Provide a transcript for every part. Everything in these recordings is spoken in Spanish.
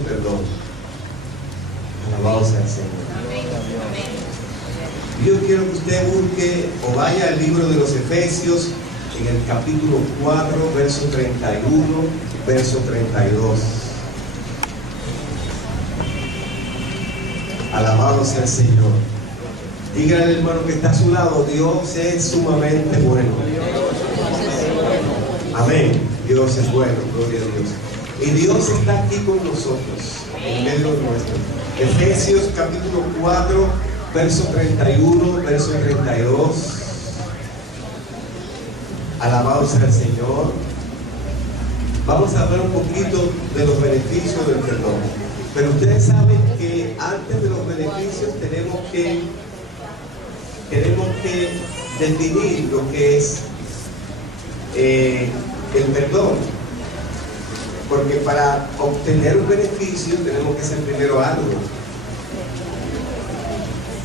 perdón. Alabado sea el Señor. Yo quiero que usted busque o vaya al libro de los Efesios en el capítulo 4, verso 31, verso 32. Alabado sea el Señor. Dígale al hermano que está a su lado: Dios es sumamente bueno. Amén. Dios es bueno, gloria a Dios. Y Dios está aquí con nosotros, en medio nuestro. Efesios capítulo 4, verso 31, verso 32. Alabado sea el Señor. Vamos a hablar un poquito de los beneficios del perdón. Pero ustedes saben que antes de los beneficios tenemos que definir lo que es el perdón. Porque para obtener un beneficio tenemos que hacer primero algo.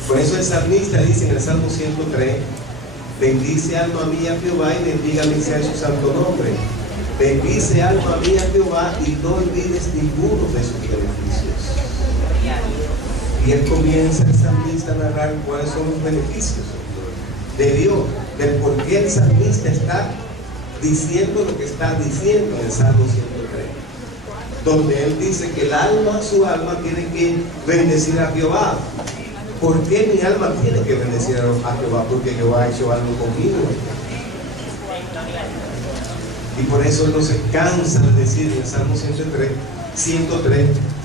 Por eso el salmista dice en el Salmo 103: bendice alma mía a Jehová y bendígame sea su santo nombre. Bendice alma mía a Jehová y no olvides ninguno de sus beneficios. Y él comienza, el salmista, a narrar cuáles son los beneficios de Dios, del por qué el salmista está diciendo lo que está diciendo en el Salmo 103, donde él dice que el alma, su alma, tiene que bendecir a Jehová. ¿Por qué mi alma tiene que bendecir a Jehová? Porque Jehová ha hecho algo conmigo. Y por eso él no se cansa de decir en el Salmo 103,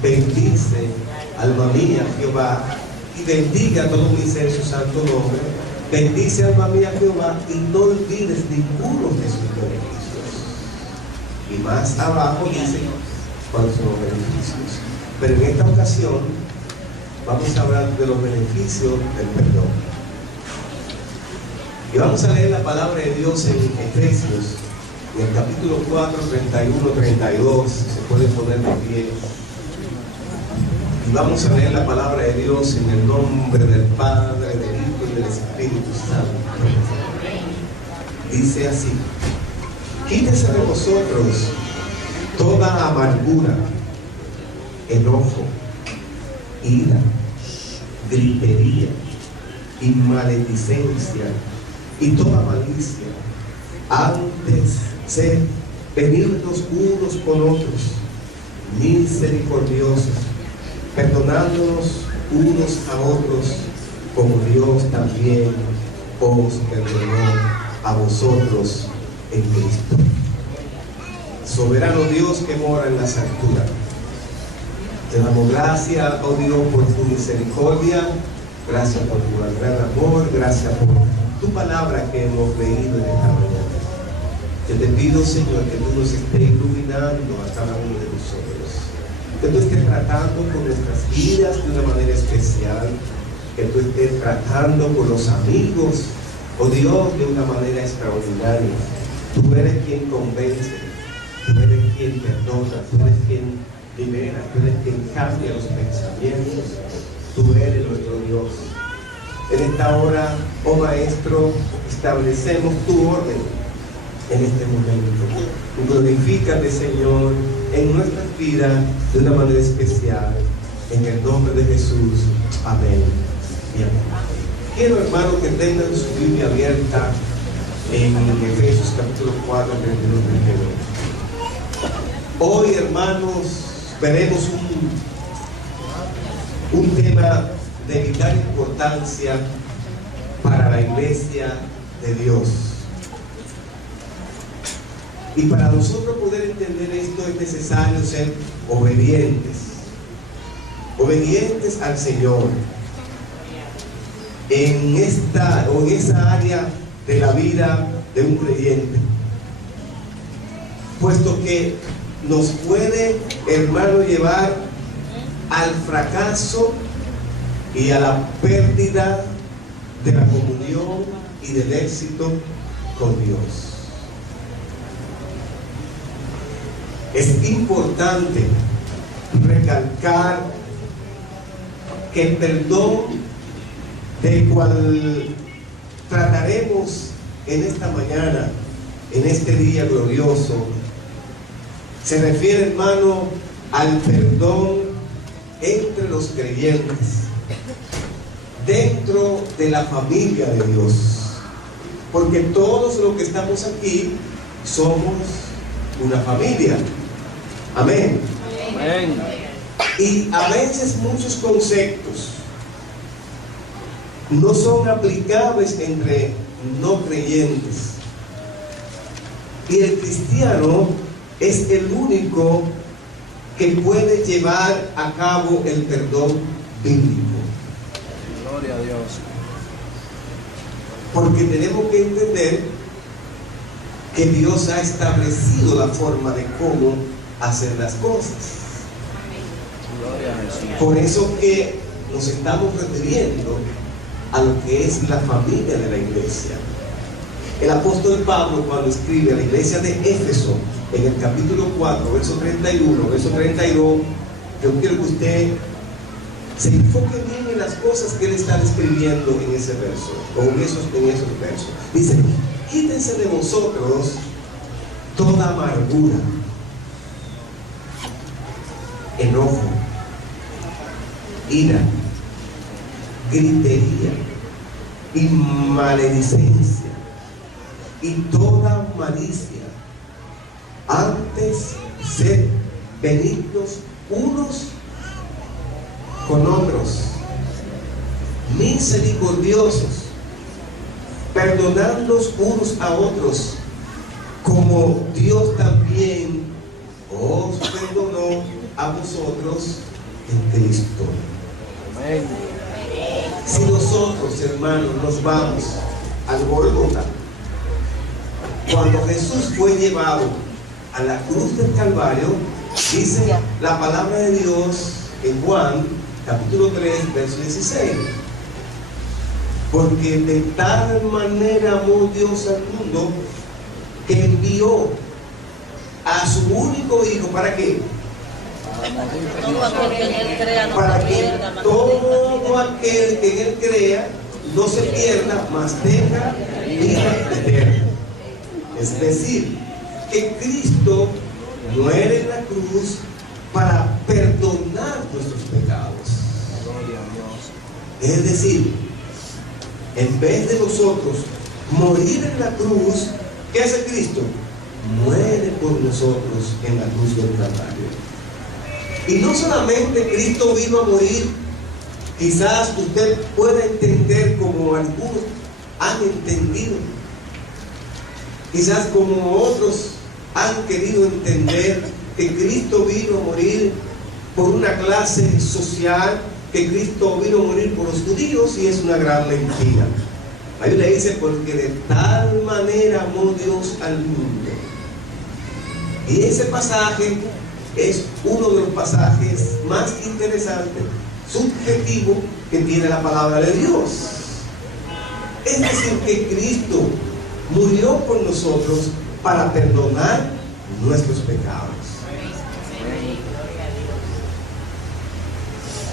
bendice alma mía a Jehová y bendiga todo mi ser su santo nombre. Bendice alma mía a Jehová y no olvides ninguno de sus beneficios. Y más abajo dice cuáles son los beneficios. Pero en esta ocasión vamos a hablar de los beneficios del perdón. Y vamos a leer la palabra de Dios en Efesios, en el capítulo 4, 31, 32. Se puede poner de pie. Y vamos a leer la palabra de Dios en el nombre del Padre, del Hijo y del Espíritu Santo. Dice así: quítese de vosotros toda amargura, enojo, ira, gritería y maledicencia y toda malicia. Antes sed benignos unos con otros, misericordiosos, perdonándonos unos a otros, como Dios también os perdonó a vosotros en Cristo. Soberano Dios que mora en las alturas, te damos gracias, oh Dios, por tu misericordia, gracias por tu gran amor, gracias por tu palabra que hemos leído en esta mañana. Yo te pido, Señor, que tú nos estés iluminando a cada uno de nosotros, que tú estés tratando con nuestras vidas de una manera especial, que tú estés tratando con los amigos, oh Dios, de una manera extraordinaria. Tú eres quien convence, tú eres quien perdona, tú eres quien libera, tú eres quien cambia los pensamientos, tú eres nuestro Dios. En esta hora, oh Maestro, establecemos tu orden en este momento. Glorifícate, Señor, en nuestras vidas de una manera especial, en el nombre de Jesús. Amén y amén. Quiero, hermano, que tengan su Biblia abierta en Efesios capítulo 4, 31, 32. Hoy, hermanos, veremos un tema de vital importancia para la iglesia de Dios. Y para nosotros poder entender esto es necesario ser obedientes al Señor en esa área de la vida de un creyente, puesto que nos puede, hermano, llevar al fracaso y a la pérdida de la comunión y del éxito con Dios. Es importante recalcar que el perdón del cual trataremos en esta mañana, en este día glorioso, se refiere, hermano, al perdón entre los creyentes, dentro de la familia de Dios. Porque todos los que estamos aquí somos una familia. Amén. Amén. Y a veces muchos conceptos no son aplicables entre no creyentes. Y el cristiano es el único que puede llevar a cabo el perdón bíblico. Gloria a Dios. Porque tenemos que entender que Dios ha establecido la forma de cómo hacer las cosas. Gloria a Jesús. Por eso que nos estamos refiriendo a lo que es la familia de la iglesia. El apóstol Pablo, cuando escribe a la iglesia de Éfeso, en el capítulo 4, verso 31, verso 32, yo quiero que usted se enfoque bien en las cosas que él está describiendo en ese verso, o en esos versos. Dice: quítense de vosotros toda amargura, enojo, ira, gritería y maledicencia y toda malicia. Antes, sed benignos unos con otros, misericordiosos, perdonándonos unos a otros, como Dios también os perdonó a vosotros en Cristo. Amén. Si nosotros, hermanos, nos vamos al Gólgota, cuando Jesús fue llevado a la cruz del Calvario, dice la palabra de Dios en Juan capítulo 3, verso 16: porque de tal manera amó Dios al mundo que envió a su único Hijo. ¿Para qué? Para que todo aquel que en él crea no se pierda, mas tenga vida eterna. Es decir, que Cristo muere en la cruz para perdonar nuestros pecados. Gloria a Dios. Es decir, en vez de nosotros morir en la cruz, ¿qué hace Cristo? Muere por nosotros en la cruz del Calvario. Y no solamente Cristo vino a morir, quizás usted pueda entender como algunos han entendido, quizás como otros han querido entender que Cristo vino a morir por una clase social, que Cristo vino a morir por los judíos, y es una gran mentira. La Biblia dice: porque de tal manera amó Dios al mundo. Y ese pasaje es uno de los pasajes más interesantes, subjetivo, que tiene la palabra de Dios. Es decir, que Cristo murió por nosotros para perdonar nuestros pecados.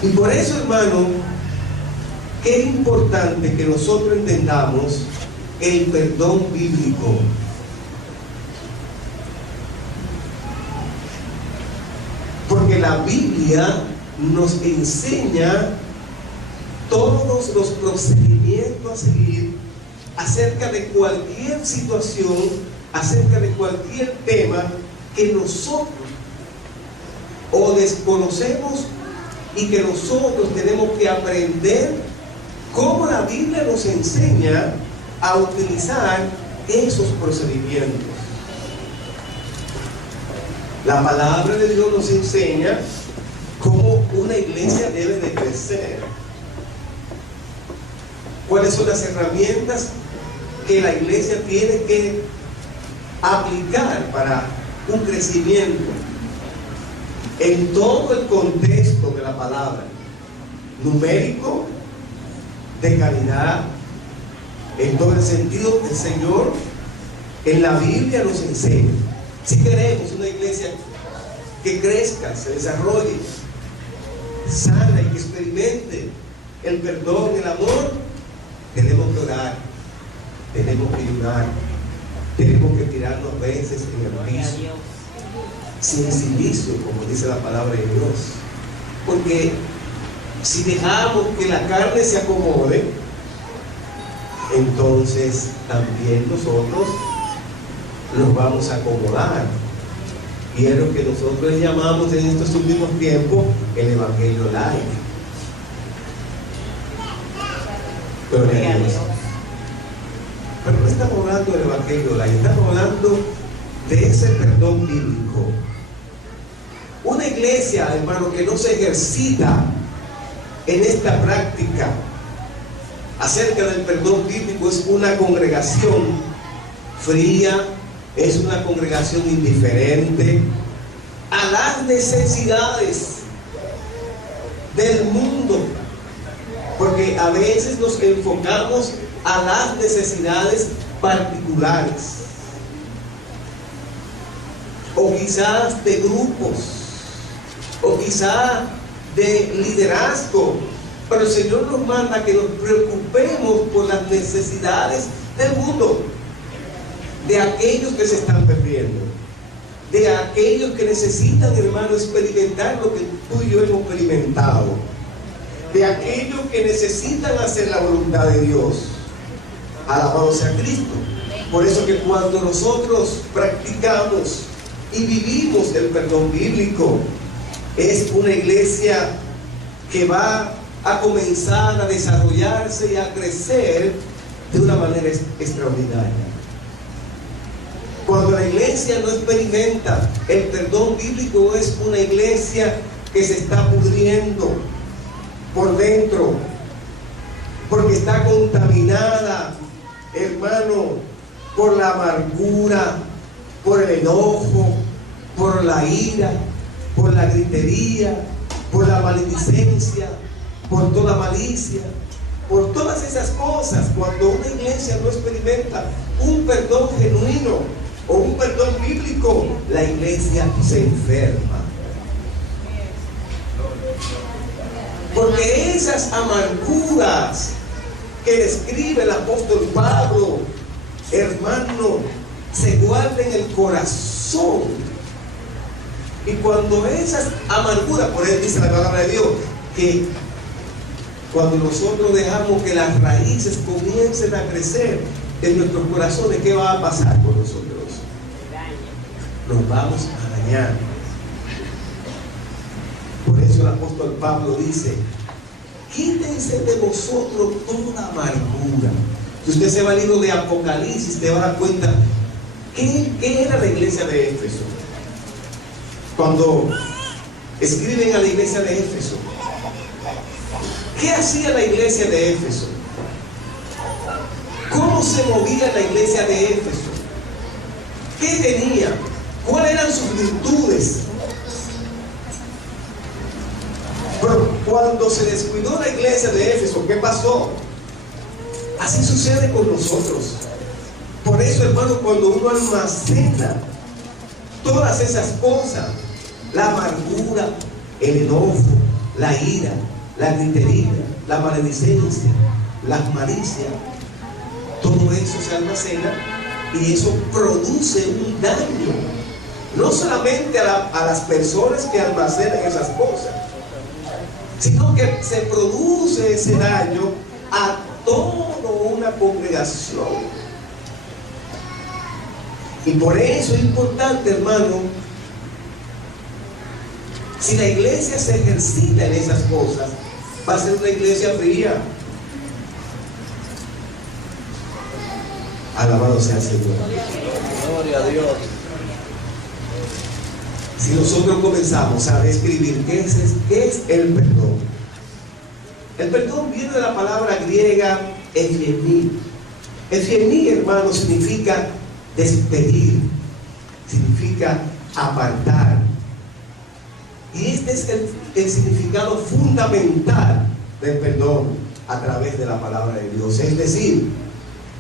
Y por eso, hermano, qué importante que nosotros entendamos el perdón bíblico. Porque la Biblia nos enseña todos los procedimientos a seguir acerca de cualquier situación, acerca de cualquier tema que nosotros o desconocemos, y que nosotros tenemos que aprender cómo la Biblia nos enseña a utilizar esos procedimientos. La palabra de Dios nos enseña cómo una iglesia debe de crecer, cuáles son las herramientas que la iglesia tiene que aplicar para un crecimiento en todo el contexto de la palabra, numérico, de calidad, en todo el sentido que el Señor en la Biblia nos enseña. Si queremos una iglesia que crezca, se desarrolle, sana y que experimente el perdón, el amor, tenemos que orar, tenemos que ayunar, tenemos que tirarnos veces en el piso, sin silicio, como dice la palabra de Dios. Porque si dejamos que la carne se acomode, entonces también nosotros nos vamos a acomodar. Y es lo que nosotros le llamamos en estos últimos tiempos el evangelio light. Gloria a Dios. Pero no estamos hablando del evangelio light, estamos hablando de ese perdón bíblico. Una iglesia, hermano, que no se ejercita en esta práctica acerca del perdón bíblico es una congregación fría, es una congregación indiferente a las necesidades del mundo, porque a veces nos enfocamos a las necesidades particulares o quizás de grupos o quizás de liderazgo, pero el Señor nos manda que nos preocupemos por las necesidades del mundo, de aquellos que se están perdiendo, de aquellos que necesitan, hermano, experimentar lo que tú y yo hemos experimentado, de aquellos que necesitan hacer la voluntad de Dios. Alabado sea Cristo. Por eso que cuando nosotros practicamos y vivimos el perdón bíblico, es una iglesia que va a comenzar a desarrollarse y a crecer de una manera extraordinaria. Cuando la iglesia no experimenta el perdón bíblico, es una iglesia que se está pudriendo por dentro, porque está contaminada, hermano, por la amargura, por el enojo, por la ira, por la gritería, por la maledicencia, por toda malicia, por todas esas cosas. Cuando una iglesia no experimenta un perdón genuino o un perdón bíblico, la iglesia se enferma. Porque esas amarguras que describe el apóstol Pablo, hermano, se guardan en el corazón. Y cuando esas amarguras, por eso dice la palabra de Dios, que cuando nosotros dejamos que las raíces comiencen a crecer en nuestros corazones, ¿qué va a pasar con nosotros? Nos vamos a dañar. Por eso el apóstol Pablo dice: quítense de vosotros toda amargura. Si usted se va al libro de Apocalipsis, te va a dar cuenta qué era la iglesia de Éfeso. Cuando escriben a la iglesia de Éfeso, ¿qué hacía la iglesia de Éfeso? ¿Cómo se movía la iglesia de Éfeso? ¿Qué tenía? ¿Cuáles eran sus virtudes? Pero cuando se descuidó la iglesia de Éfeso, ¿qué pasó? Así sucede con nosotros. Por eso, hermano, cuando uno almacena todas esas cosas, la amargura, el enojo, la ira, la gritería, la maledicencia, las malicias, todo eso se almacena y eso produce un daño, no solamente a las personas que almacenan esas cosas, sino que se produce ese daño a toda una congregación. Y por eso es importante, hermano, si la iglesia se ejercita en esas cosas, va a ser una iglesia fría. Alabado sea el Señor. Gloria a Dios. Si nosotros comenzamos a describir qué es el perdón. El perdón viene de la palabra griega ephemi. Ephemi, hermano, significa despedir, significa apartar. Y este es el significado fundamental del perdón a través de la palabra de Dios. Es decir,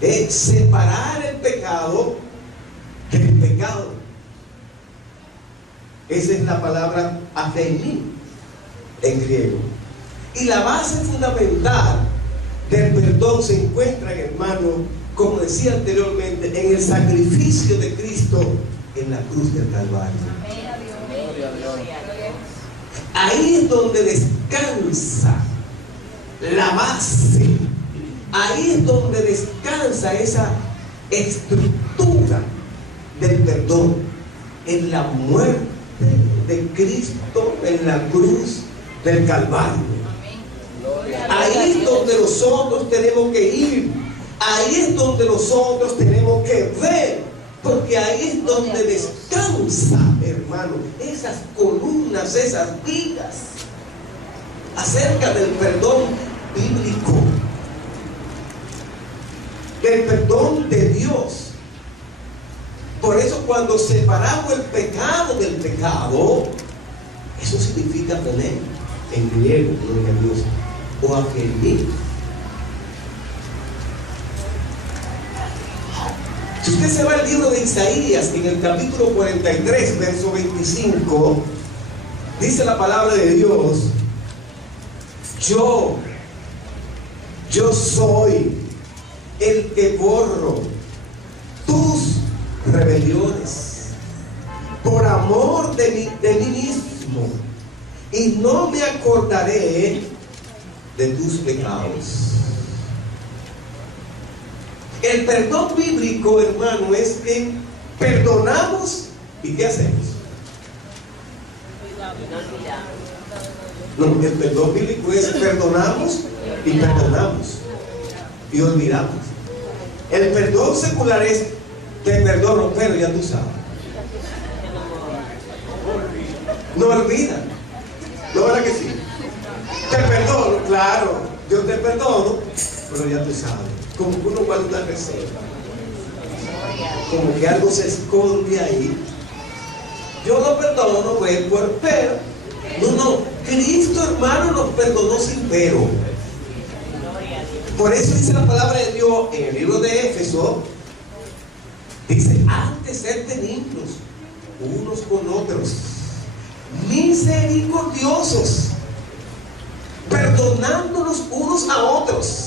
es separar el pecado del pecado. Esa es la palabra aphemi en griego. Y la base fundamental del perdón se encuentra, hermano, como decía anteriormente, en el sacrificio de Cristo en la cruz del Calvario. Ahí es donde descansa la base. Ahí es donde descansa esa estructura del perdón, en la muerte de Cristo en la cruz del Calvario. Ahí es donde nosotros tenemos que ir. Ahí es donde nosotros tenemos que ver, porque ahí es donde descansa, hermano, esas columnas, esas vigas acerca del perdón bíblico, del perdón de Dios. Por eso cuando separamos el pecado del pecado, eso significa tener en griego, gloria a Dios, o aferir. Si usted se va al libro de Isaías, en el capítulo 43, verso 25, dice la palabra de Dios: yo soy el que borro tus rebeliones por amor de mí mismo, y no me acordaré de tus pecados. El perdón bíblico, hermano, es que perdonamos y ¿qué hacemos? No, el perdón bíblico es perdonamos y perdonamos y olvidamos. El perdón secular es te perdono, pero ya tú sabes. No olvida. ¿No verdad que sí? Te perdono, claro, yo te perdono, pero ya tú sabes. Como que uno guarda una reserva, como que algo se esconde ahí. Yo lo perdono, pues, pero no, Cristo, hermano, nos perdonó sin pero. Por eso dice la palabra de Dios en el libro de Éfeso, dice: antes sed benignos unos con otros, misericordiosos, perdonándonos unos a otros.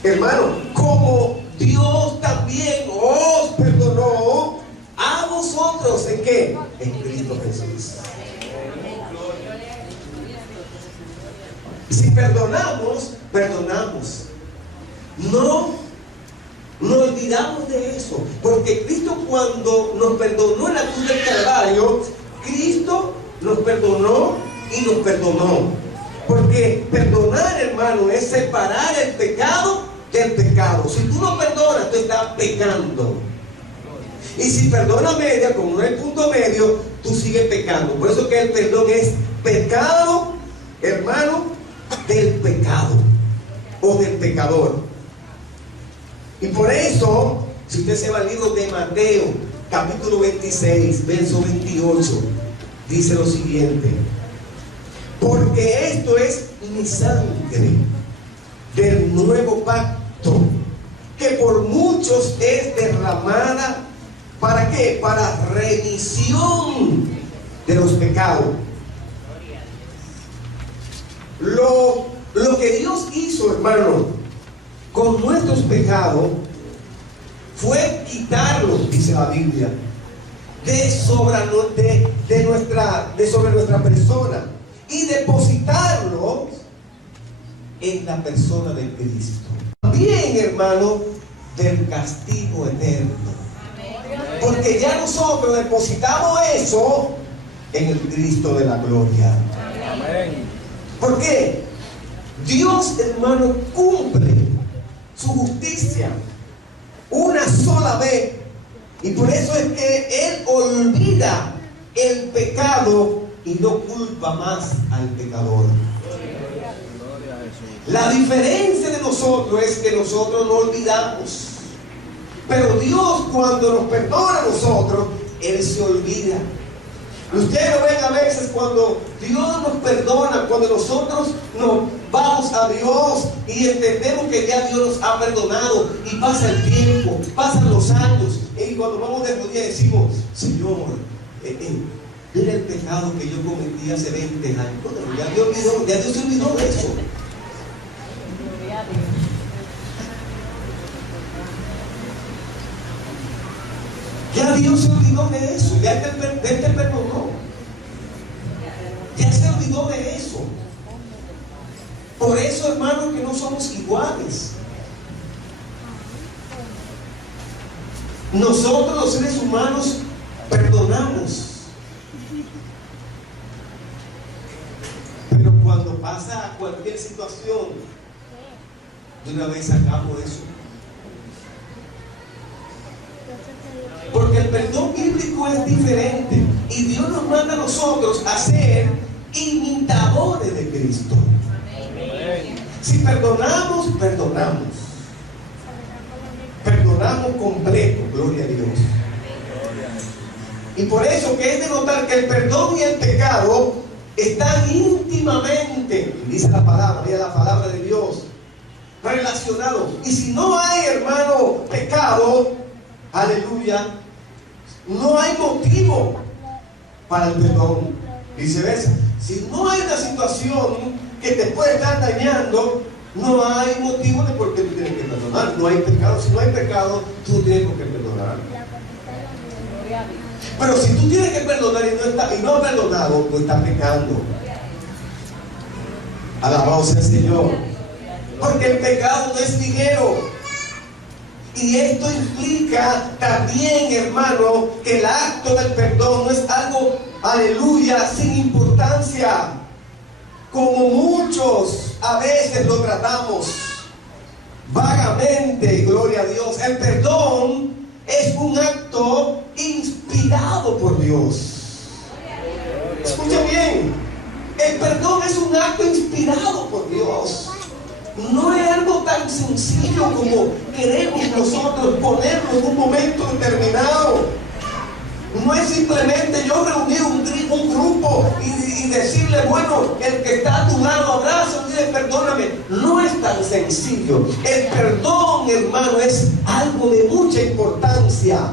Hermano, como Dios también os perdonó a vosotros, ¿en qué? En Cristo Jesús. Si perdonamos, perdonamos. No olvidamos de eso, porque Cristo, cuando nos perdonó en la cruz del Calvario, Cristo nos perdonó y nos perdonó. Porque perdonar, hermano, es separar el pecado del pecado. Si tú no perdonas, tú estás pecando. Y si perdonas media, como no hay punto medio, tú sigues pecando. Por eso que el perdón es pecado, hermano, del pecado o del pecador. Y por eso, si usted se va al libro de Mateo, capítulo 26, verso 28, dice lo siguiente: porque esto es mi sangre del nuevo pacto, que por muchos es derramada, ¿para qué? Para remisión de los pecados. Lo que Dios hizo, hermano, con nuestros pecados fue quitarlos, dice la Biblia, de sobre nuestra persona, y depositarlos en la persona de Cristo. También, hermano, del castigo eterno. Porque ya nosotros depositamos eso en el Cristo de la gloria. ¿Por qué? Dios, hermano, cumple su justicia una sola vez. Y por eso es que Él olvida el pecado y no culpa más al pecador. La diferencia de nosotros es que nosotros no olvidamos. Pero Dios, cuando nos perdona a nosotros, Él se olvida. Ustedes lo ven a veces cuando Dios nos perdona, cuando nosotros nos vamos a Dios y entendemos que ya Dios nos ha perdonado, y pasa el tiempo, pasan los años, y cuando vamos de rodillas decimos: Señor, mira el pecado que yo cometí hace 20 años. Bueno, ya Dios se olvidó de eso. Ya Dios se olvidó de eso, ya Él te perdonó. olvidó de eso. Por eso, hermanos, que no somos iguales. Nosotros los seres humanos perdonamos, pero cuando pasa cualquier situación, de una vez sacamos eso. Porque el perdón bíblico es diferente y Dios nos manda a nosotros a ser imitadores de Cristo. Si perdonamos, perdonamos. Perdonamos completo, gloria a Dios. Y por eso que es de notar que el perdón y el pecado están íntimamente, dice la palabra, mira la palabra de Dios, relacionados. Y si no hay, hermano, pecado, aleluya, no hay motivo para el perdón. Viceversa, si no hay una situación que te puede estar dañando, no hay motivo de por qué tú tienes que perdonar. No hay pecado. Si no hay pecado, tú tienes por qué perdonar. Pero si tú tienes que perdonar y no has perdonado, tú estás pecando. Alabado sea el Señor. Porque el pecado no es ligero. Y esto implica también, hermano, que el acto del perdón no es algo, aleluya, sin importancia, como muchos a veces lo tratamos vagamente, gloria a Dios. El perdón es un acto inspirado por Dios. Escucha bien, el perdón es un acto inspirado por Dios. No es algo tan sencillo como queremos nosotros ponerlo en un momento determinado. No es simplemente yo reunir un grupo y decirle, bueno, el que está a tu lado, abrazo, dile perdóname. No es tan sencillo. El perdón, hermano, es algo de mucha importancia.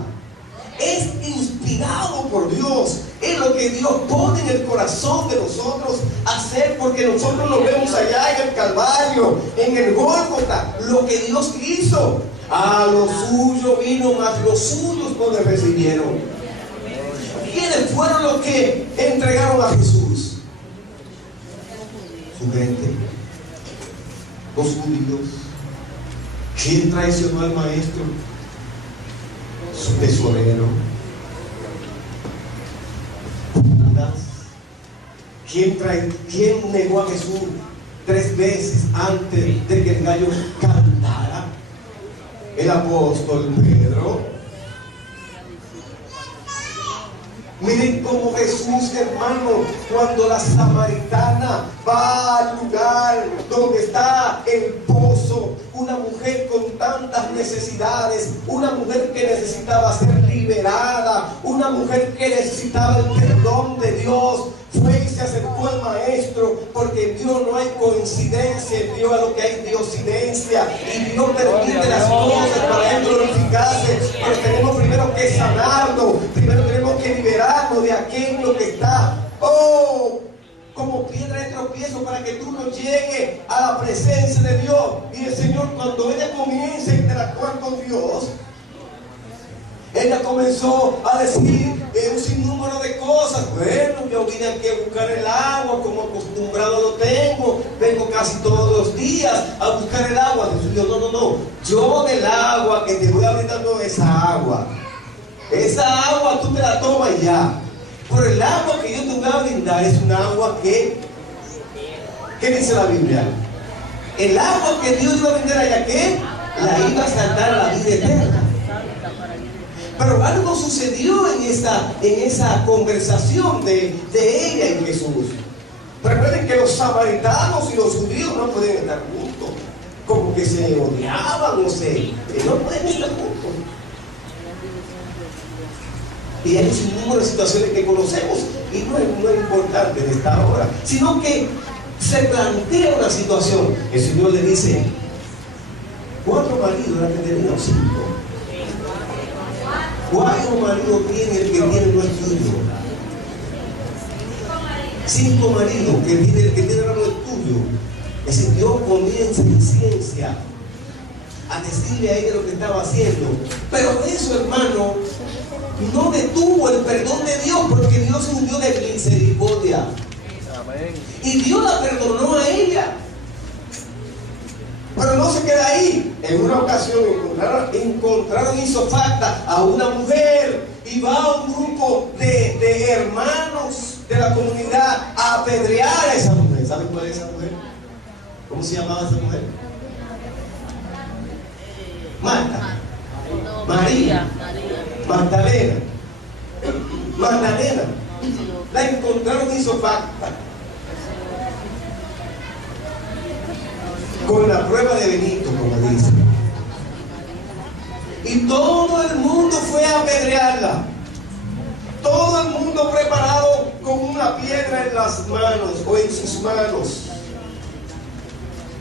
Es inspirado por Dios. Es lo que Dios pone en el corazón de nosotros hacer, porque nosotros lo vemos allá en el Calvario, en el Gólgota, lo que Dios hizo. A lo suyo vino, mas los suyos no le recibieron. ¿Quiénes fueron los que entregaron a Jesús? Su gente, los judíos. ¿Quién traicionó al maestro? Su tesorero. ¿Quién negó a Jesús 3 veces antes de que el gallo cantara? El apóstol Pedro. Miren cómo Jesús, hermano, cuando la samaritana va al lugar donde está el pozo, una mujer con tantas necesidades, una mujer que necesitaba ser liberada, una mujer que necesitaba el perdón de Dios, fue y se acercó al maestro, porque en Dios no hay coincidencia, en Dios a lo que hay diosidencia, y Dios permite las cosas para Él glorificarse. Pero tenemos primero que sanarnos, primero tenemos que liberarnos de aquello que está como piedra de tropiezo, para que tú no llegues a la presencia de Dios. Y el Señor, cuando ella comienza a interactuar con Dios, ella comenzó a decir un sinnúmero de cosas. Bueno, yo vine aquí a buscar el agua, como acostumbrado lo tengo, vengo casi todos los días a buscar el agua. Dios, no, yo del agua que te voy a brindar, no esa agua tú te la tomas ya. Pero el agua que yo te voy a brindar es un agua que, ¿qué dice la Biblia? El agua que Dios iba a brindar allá, ¿qué? La iba a saltar a la vida eterna. Pero algo sucedió en esa conversación de ella y Jesús. Recuerden que los samaritanos y los judíos no pueden estar juntos, como que se odiaban, no pueden estar juntos. Y hay un número de situaciones que conocemos, y no es importante en esta hora, sino que se plantea una situación. El Señor le dice: 4 maridos eran que tenían 5. 4 maridos tiene el que tiene no es tuyo. 5 maridos que tiene el que tiene no es tuyo. Es decir, Dios comienza en ciencia a decirle a ella lo que estaba haciendo. Pero eso, hermano, no detuvo el perdón de Dios, porque Dios es un Dios de misericordia. Amén. Y Dios la perdonó a ella. Pero no se queda ahí. En una ocasión encontraron isofacta a una mujer y va un grupo de hermanos de la comunidad a apedrear a esa mujer. ¿Saben cuál es esa mujer? ¿Cómo se llamaba esa mujer? Marta. María. Magdalena. La encontraron isofacta con la prueba de Benito, como dice. Y todo el mundo fue a apedrearla. Todo el mundo preparado con una piedra en las manos o en sus manos.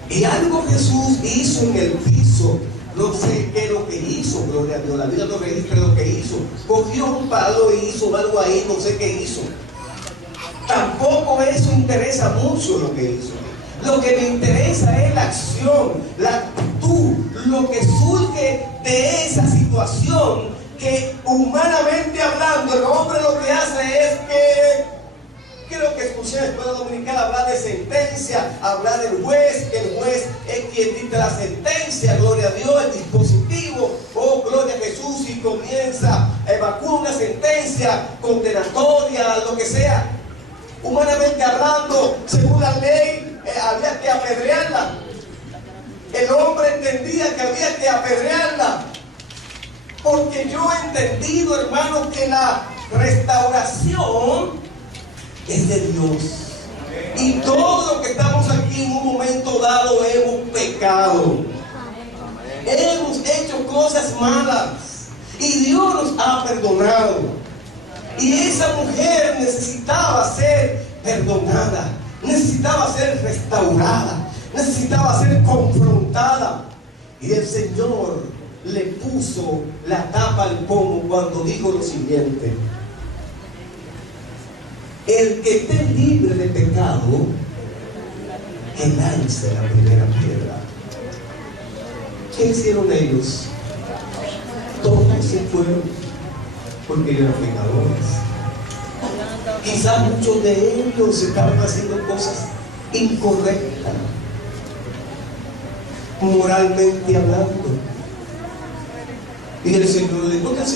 Y algo Jesús hizo en el piso. No sé qué es lo que hizo, gloria a Dios. La Biblia no registra lo que hizo. Cogió un palo y hizo algo ahí, no sé qué hizo. Tampoco eso interesa mucho lo que hizo. Lo que me interesa es la acción, la actitud, lo que surge de esa situación, que humanamente hablando el hombre lo que hace es que lo que escuché en la escuela dominical, hablar de sentencia, hablar del juez, que el juez es quien dicta la sentencia, gloria a Dios, el dispositivo, oh gloria a Jesús, y comienza, evacúa una sentencia condenatoria, lo que sea. Humanamente hablando, según la ley, había que apedrearla. El hombre entendía que había que apedrearla, porque yo he entendido, hermano, que la restauración es de Dios. Y todo lo que estamos aquí en un momento dado hemos pecado. Hemos hecho cosas malas y Dios nos ha perdonado. Y esa mujer necesitaba ser perdonada, necesitaba ser restaurada, necesitaba ser confrontada. Y el Señor le puso la tapa al pomo cuando dijo lo siguiente: el que esté libre de pecado, que lance la primera piedra. ¿Qué hicieron ellos? Todos se fueron, porque eran pecadores. Quizás muchos de ellos estaban haciendo cosas incorrectas, moralmente hablando. Y el Señor le dijo que el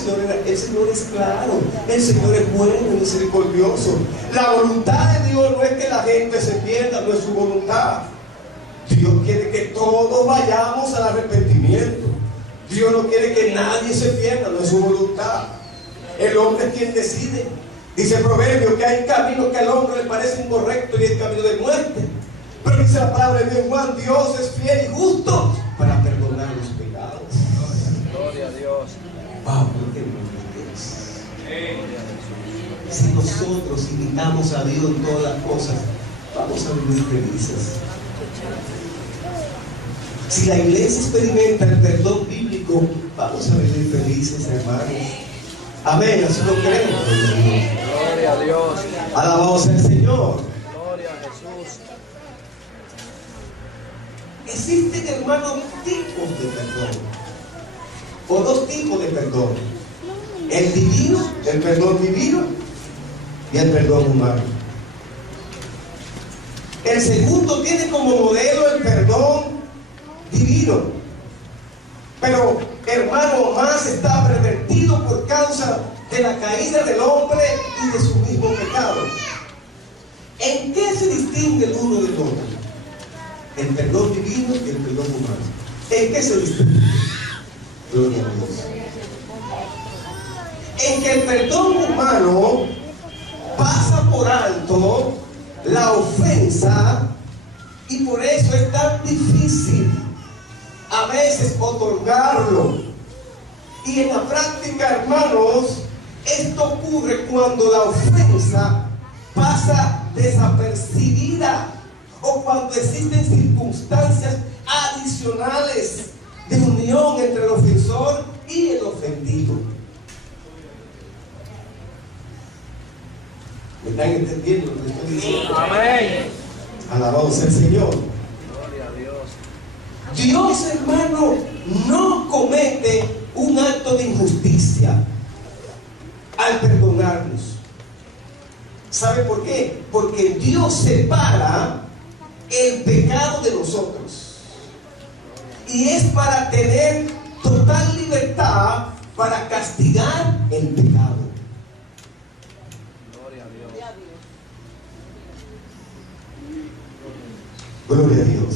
Señor es claro, el Señor es bueno y misericordioso. La voluntad de Dios no es que la gente se pierda, no es su voluntad. Dios quiere que todos vayamos al arrepentimiento. Dios no quiere que nadie se pierda, no es su voluntad. El hombre es quien decide. Dice el proverbio que hay caminos que al hombre le parecen correctos y el camino de muerte. Pero dice la palabra de Dios, Juan, Dios es fiel y justo para perdonar los pecados. Gloria a Dios. Wow, qué bueno es. Si nosotros imitamos a Dios en todas las cosas, vamos a vivir felices. Si la iglesia experimenta el perdón bíblico, vamos a vivir felices, hermanos. Amén, así lo creemos. Gloria a Dios. Alabado sea el Señor. Gloria a Jesús. Existen, hermanos, tipos de perdón, o dos tipos de perdón: el divino, el perdón divino, y el perdón humano. El segundo tiene como modelo el perdón divino, pero, hermano, más está pervertido por causa de la caída del hombre y de su mismo pecado. ¿En qué se distingue el uno del otro? El perdón divino y el perdón humano. ¿En qué se distingue? Gloria a Dios. En que el perdón humano pasa por alto la ofensa, y por eso es tan difícil a veces otorgarlo. Y en la práctica, hermanos, esto ocurre cuando la ofensa pasa desapercibida, o cuando existen circunstancias adicionales de unión entre el ofensor y el ofendido. ¿Me están entendiendo lo que estoy diciendo? Amén. Alabado sea el Señor. Gloria a Dios. Dios, hermano, no comete un acto de injusticia al perdonarnos. ¿Sabe por qué? Porque Dios separa el pecado de nosotros. Y es para tener total libertad para castigar el pecado. Gloria a Dios. Gloria a Dios.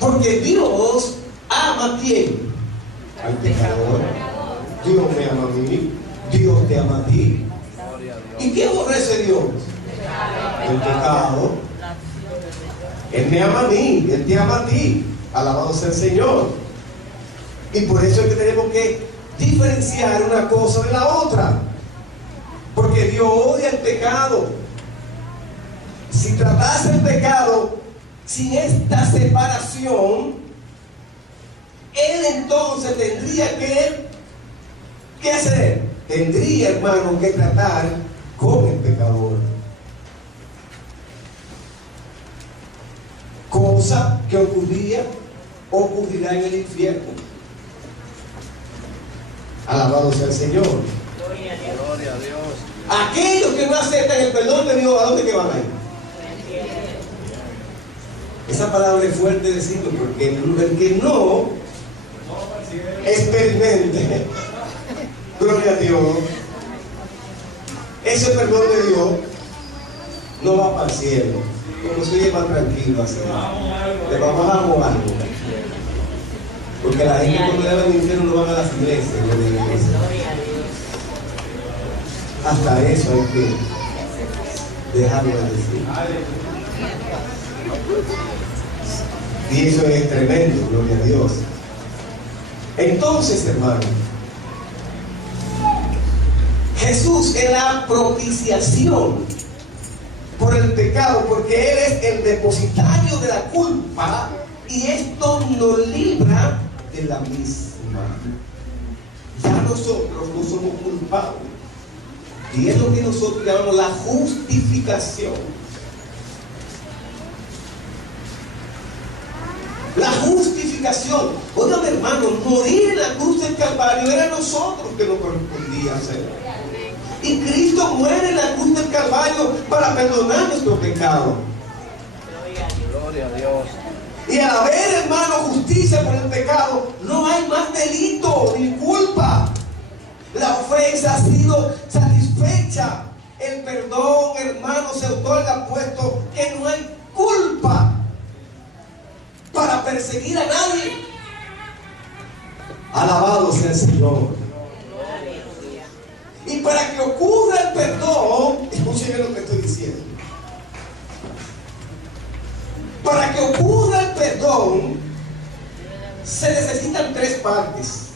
Porque Dios ama a quién? Al pecador. Dios me ama a mí. Dios te ama a ti. Gloria a Dios. ¿Y qué aborrece Dios? El pecado. Él me ama a mí, Él te ama a ti. Alabado sea el Señor. Y por eso es que tenemos que diferenciar una cosa de la otra. Porque Dios odia el pecado. Si tratase el pecado sin esta separación, Él entonces tendría ¿qué hacer? Tendría, hermano, que tratar con el pecador. Cosa que ocurrirá en el infierno. Alabado sea el Señor. Gloria a Dios. Aquellos que no aceptan el perdón de Dios, ¿a dónde que van a ir? Esa palabra es fuerte decirlo, porque el que no experimente, gloria a Dios, ese perdón de Dios no va para el cielo. Como soy más tranquilo así, le vamos a algo. Porque la gente cuando le va al infierno no van a las iglesias, hasta eso hay que dejarlo de decir. Y eso es tremendo, gloria a Dios. Entonces, hermano, Jesús es la propiciación por el pecado, porque Él es el depositario de la culpa y esto nos libra de la misma. Ya nosotros no somos culpables. Y es lo que nosotros llamamos la justificación. La justificación. Oigan, hermano, morir en la cruz del Calvario era a nosotros que nos correspondía hacer. Y Cristo muere en la cruz del Calvario para perdonar nuestro pecado. Gloria a Dios. Y al haber, hermano, justicia por el pecado, no hay más delito ni culpa. La ofensa ha sido satisfecha. El perdón, hermano, se otorga, puesto que no hay culpa para perseguir a nadie. Alabado sea el Señor. Y para que ocurra el perdón, escuchen lo que estoy diciendo. Para que ocurra el perdón, se necesitan tres partes.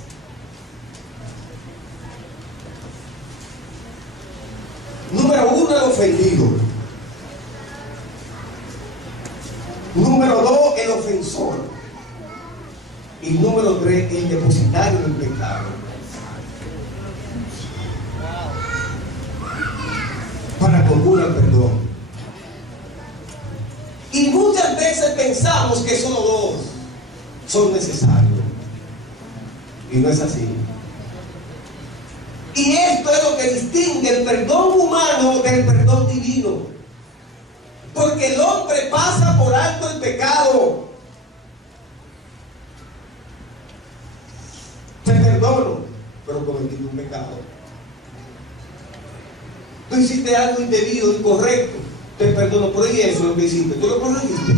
Número uno, el ofendido. Número dos, el ofensor. Y número tres, el depositario del pecado. Para que ocurra el perdón. Y muchas veces pensamos que solo dos son necesarios. Y no es así. Y esto es lo que distingue el perdón humano del perdón divino. Porque el hombre pasa por alto el pecado. Te perdono, pero cometí un pecado. Tú hiciste algo indebido, incorrecto. Te perdono por eso, es lo que hiciste. Tú lo corregiste.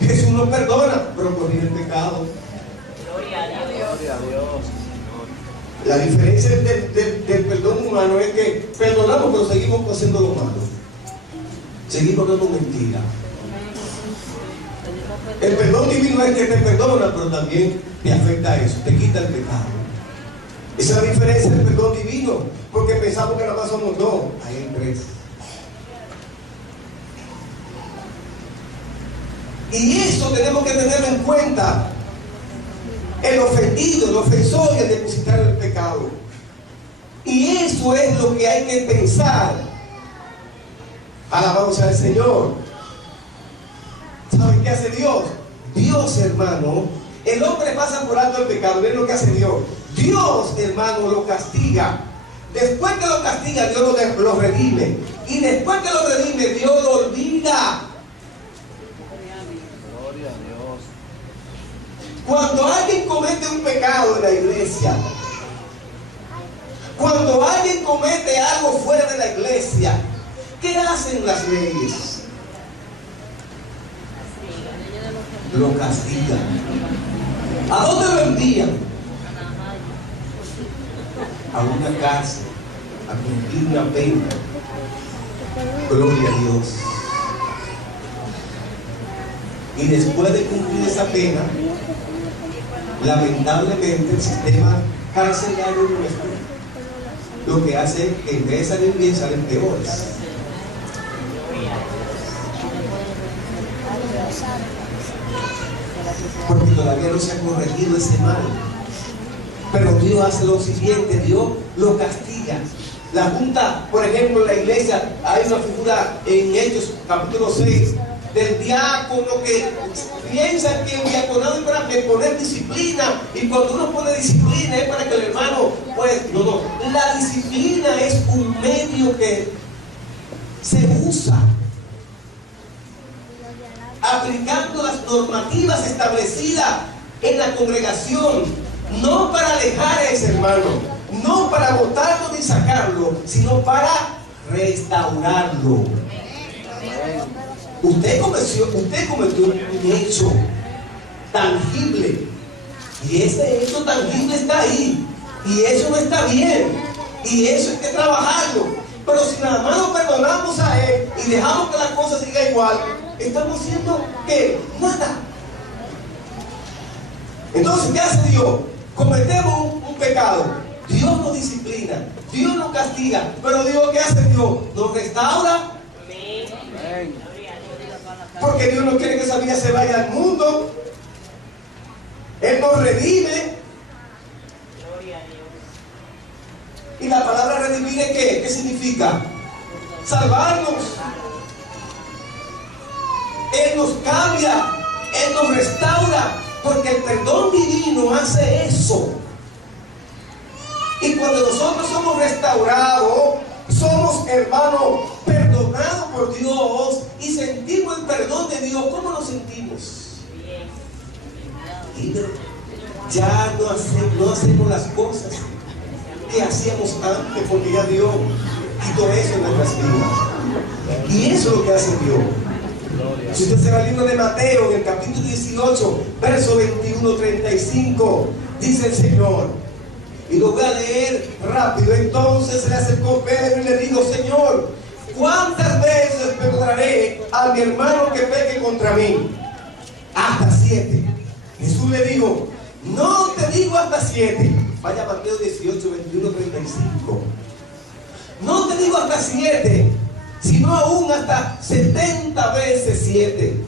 Jesús no perdona, pero corrige el pecado. Gloria a Dios. Gloria a Dios. La diferencia del perdón humano es que perdonamos, pero seguimos haciendo lo malo. Seguimos dando mentira. El perdón divino es que te perdona, pero también te afecta a eso, te quita el pecado. Esa es la diferencia del perdón divino, porque pensamos que nada más somos dos, hay tres. Y eso tenemos que tenerlo en cuenta. El ofendido, el ofensor y el depositario del pecado. Y eso es lo que hay que pensar. Alabado sea el Señor. ¿Saben qué hace Dios? Dios, hermano, el hombre pasa por alto el pecado. Miren lo que hace Dios. Dios, hermano, lo castiga. Después que lo castiga, Dios lo redime. Y después que lo redime, Dios lo olvida. Gloria a Dios. Cuando alguien comete un pecado en la iglesia, cuando alguien comete algo fuera de la iglesia, ¿qué hacen las leyes? Lo castigan. ¿A dónde lo envían? A una cárcel, a cumplir una pena. Gloria a Dios. Y después de cumplir esa pena, lamentablemente el sistema carcelario nuestro lo que hace es que en vez de salir bien, salen peores. Porque todavía no se ha corregido ese mal. Pero Dios hace lo siguiente, Dios lo castiga. La junta, por ejemplo, en la iglesia, hay una figura en Hechos capítulo 6 del diácono que piensa que el diaconado es para poner disciplina, y cuando uno pone disciplina es para que el hermano, pues, no. La disciplina es un medio que se usa aplicando las normativas establecidas en la congregación, no para alejar a ese hermano, no para botarlo ni sacarlo, sino para restaurarlo. Usted cometió un hecho tangible, y ese hecho tangible está ahí, y eso no está bien, y eso hay que trabajarlo. Pero si nada más lo perdonamos a él y dejamos que la cosa siga igual, estamos haciendo ¿qué? Nada. Entonces, ¿qué hace Dios? Cometemos un pecado, Dios nos disciplina, Dios nos castiga, pero Dios, ¿qué hace Dios? Nos restaura. Porque Dios no quiere que esa vida se vaya al mundo. Él nos redime. Y la palabra redimir es ¿qué? ¿Qué significa? Salvarnos. Él nos cambia, Él nos restaura, porque el perdón divino hace eso. Y cuando nosotros somos restaurados, somos, hermanos, perdonados por Dios y sentimos el perdón de Dios. ¿Cómo nos sentimos? Libre. Ya no hacemos las cosas que hacíamos antes, porque ya Dios quitó eso en nuestras vidas. Y eso es lo que hace Dios. Si usted se va al libro de Mateo, en el capítulo 18, verso 21-35, dice el Señor, y lo voy a leer rápido. Entonces se le acercó Pedro y le dijo: Señor, ¿cuántas veces perdonaré a mi hermano que peque contra mí? Hasta 7. Jesús le dijo: no te digo hasta 7. Vaya a Mateo 18, 21-35. No te digo hasta 7, sino aún hasta 70 veces 7.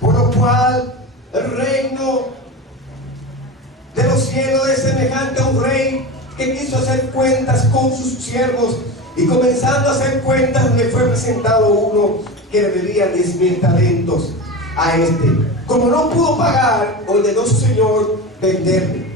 Por lo cual el reino de los cielos es semejante a un rey que quiso hacer cuentas con sus siervos, y comenzando a hacer cuentas le fue presentado uno que le debía 10,000 talentos. A este, como no pudo pagar, ordenó su señor venderle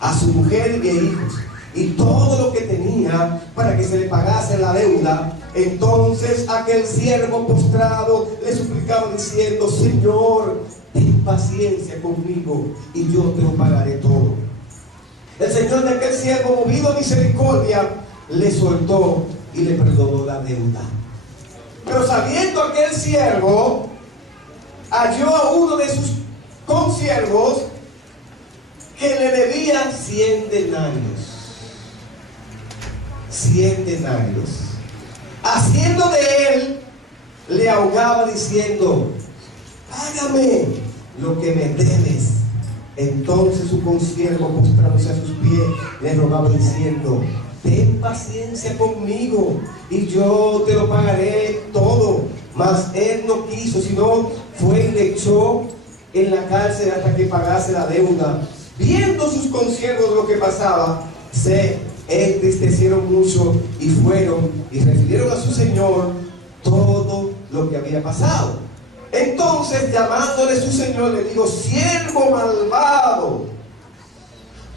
a su mujer y a hijos y todo lo que tenía para que se le pagase la deuda. Entonces aquel siervo postrado le suplicaba diciendo: Señor, ten paciencia conmigo y yo te lo pagaré todo. El señor de aquel siervo, movido a misericordia, le soltó y le perdonó la deuda. Pero sabiendo aquel siervo, halló a uno de sus consiervos que le debía 100 denarios. 100 denarios. Haciendo de él, le ahogaba diciendo: págame lo que me debes. Entonces su consiervo, postrándose a sus pies, le rogaba diciendo: ten paciencia conmigo y yo te lo pagaré todo. Mas él no quiso, sino fue y le echó en la cárcel hasta que pagase la deuda. Viendo sus consiervos lo que pasaba, se entristecieron mucho y fueron y refirieron a su señor todo lo que había pasado. Entonces, llamándole su señor, le dijo: siervo malvado,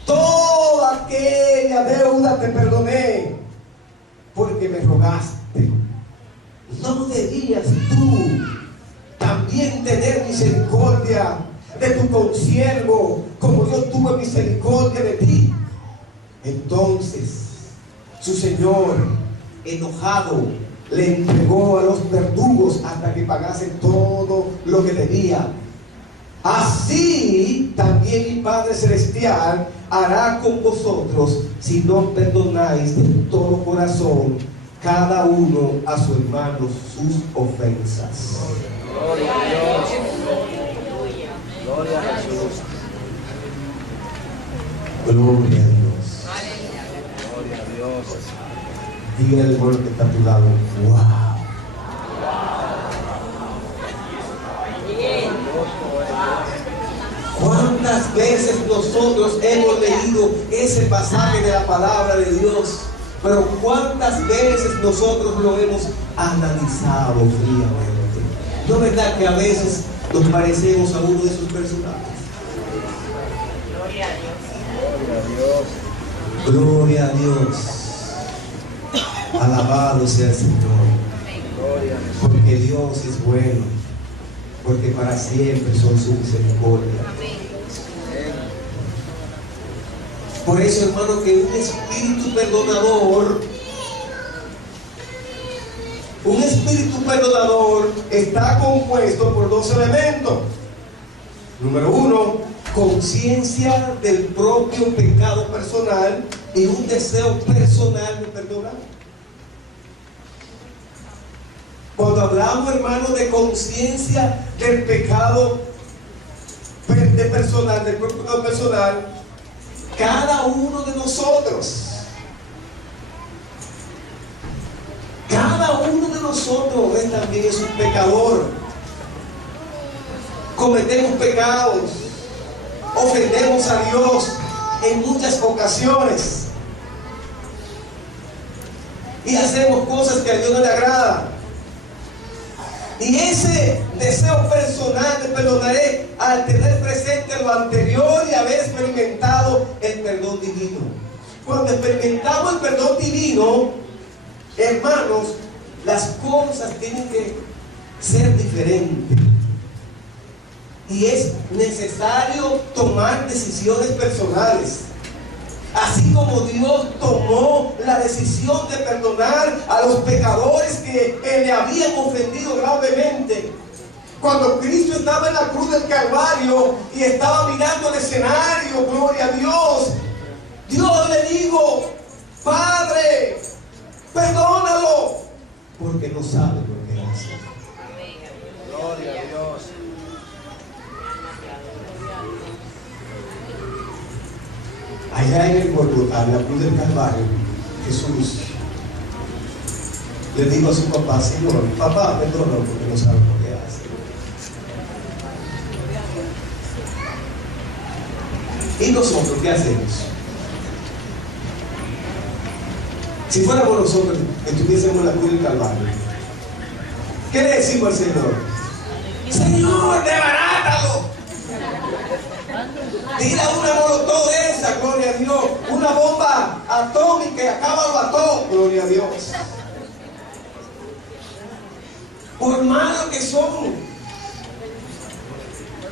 toda aquella deuda te perdoné porque me rogaste. ¿No debías tú también tener misericordia de tu consiervo como yo tuve misericordia de ti? Entonces su señor, enojado, le entregó a los verdugos hasta que pagase todo lo que debía. Así también mi Padre Celestial hará con vosotros si no perdonáis de todo corazón cada uno a su hermano sus ofensas. Gloria a Dios. Gloria a Jesús. Gloria a Dios. Gloria a Dios. Diga al hermano que está a tu lado: wow. ¿Cuántas veces nosotros hemos leído ese pasaje de la palabra de Dios? Pero ¿cuántas veces nosotros lo hemos analizado fríamente? ¿No es verdad que a veces nos parecemos a uno de esos personajes? Gloria a Dios. Gloria a Dios. Alabado sea el Señor. Gloria a Dios. Porque Dios es bueno. Porque para siempre son su misericordia. Por eso, hermano, que un espíritu perdonador está compuesto por dos elementos. Número uno, conciencia del propio pecado personal y un deseo personal de perdonar. Cuando hablamos, hermano, de conciencia del pecado personal, del propio pecado personal, cada uno de nosotros también es un pecador. Cometemos pecados, ofendemos a Dios en muchas ocasiones y hacemos cosas que a Dios no le agrada. Y ese deseo personal de perdonaré al tener presente lo anterior y haber experimentado el perdón divino. Cuando experimentamos el perdón divino, hermanos, las cosas tienen que ser diferentes. Y es necesario tomar decisiones personales. Así como Dios tomó la decisión de perdonar a los pecadores que le habían ofendido gravemente. Cuando Cristo estaba en la cruz del Calvario y estaba mirando el escenario, gloria a Dios, Dios le dijo: Padre, perdónalo, porque no sabe lo que hace. Gloria a Dios. Allá en el Gólgota, en la cruz del Calvario, Jesús le dijo a su papá: Señor, papá, perdónalo porque no sabe lo que hace. ¿Y nosotros qué hacemos? Si fuéramos nosotros que estuviésemos en la cruz del Calvario, ¿qué le decimos al Señor? Señor, desbarátalo. Tira una molotov de esa, gloria a Dios, una bomba atómica y acábalo a todo, gloria a Dios. Por malos que son.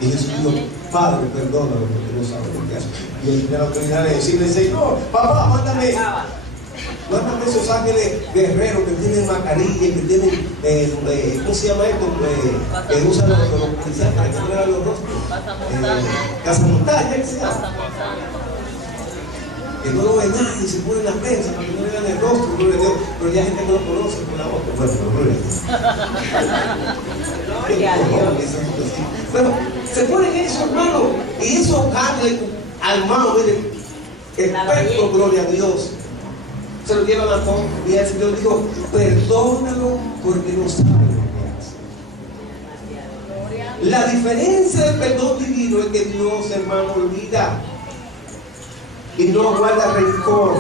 Y Jesús dijo: Padre, perdónalo porque no sabe lo que hace. Y él tiene la autoridad de decirle: Señor, papá, mándame esos ángeles guerreros que tienen mascarilla, que tienen, ¿cómo se llama esto? Que usan los policías para que vean los rostros. Cazamontaña, ¿qué se llama? Que no lo ve nadie, se pone en la prensa para que no le vean el rostro, gloria a Dios. Pero ya gente no lo conoce por la boca. Bueno, gloria a Dios. Bueno, se ponen eso, hermano, y esos ángeles armados, miren, expertos, gloria a Dios, se lo llevan a todos. Y el Señor dijo: perdónalo porque no sabe lo que hace. La diferencia del perdón divino es que Dios, hermano, olvida y no guarda rencor.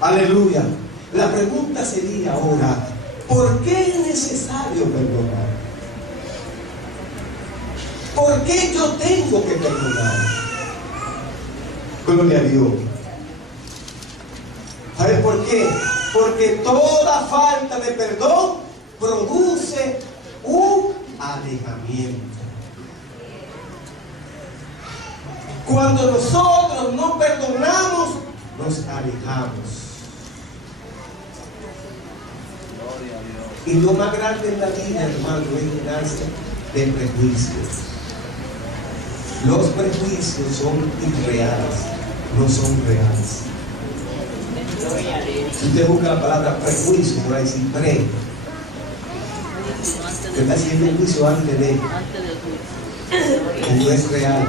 Aleluya. La pregunta sería ahora: ¿por qué es necesario perdonar? ¿Por qué yo tengo que perdonar? Gloria a Dios. ¿Sabes por qué? Porque toda falta de perdón produce un alejamiento. Cuando nosotros no perdonamos, nos alejamos. Y lo más grande en la vida, hermano, es llenarse de prejuicios. Los prejuicios son irreales, no son reales. Si usted busca la palabra prejuicio, va a decir pre. Usted está haciendo un juicio antes de, que no es real.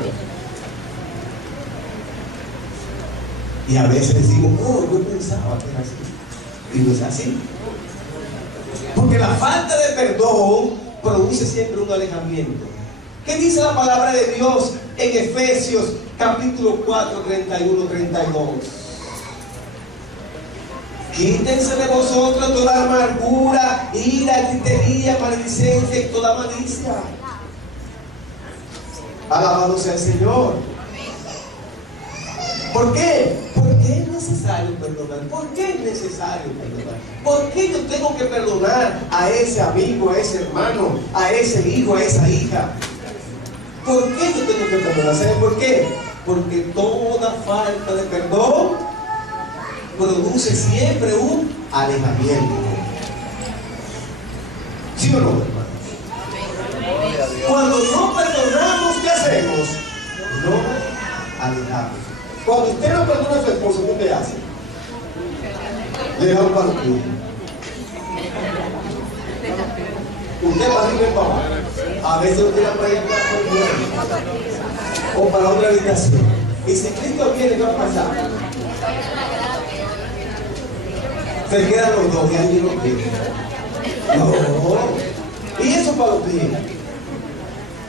Y a veces decimos, oh, yo pensaba que era así. Y no es así. Porque la falta de perdón produce siempre un alejamiento. ¿Qué dice la palabra de Dios en Efesios capítulo 4, 31, 32? Quítense de vosotros toda amargura, ira, gritería, maledicencia y toda malicia. Alabado sea el Señor. ¿Por qué? Porque es necesario perdonar. ¿Por qué es necesario perdonar? ¿Por qué yo tengo que perdonar a ese amigo, a ese hermano, a ese hijo, a esa hija? ¿Por qué yo tengo que perdonar? ¿Saben por qué? Porque toda falta de perdón produce siempre un alejamiento. ¿Sí o no, hermanos? Cuando no perdonamos, ¿qué hacemos? No alejamos. Cuando usted no perdona a su esposo, ¿qué le hace? Le da un partido. Usted va a ir para abajo. A veces lo tira para allá o para otra habitación. Y si Cristo viene, ¿qué va a pasar? Se quedan los dos y alguien los pies. No. ¿Y eso para los pies?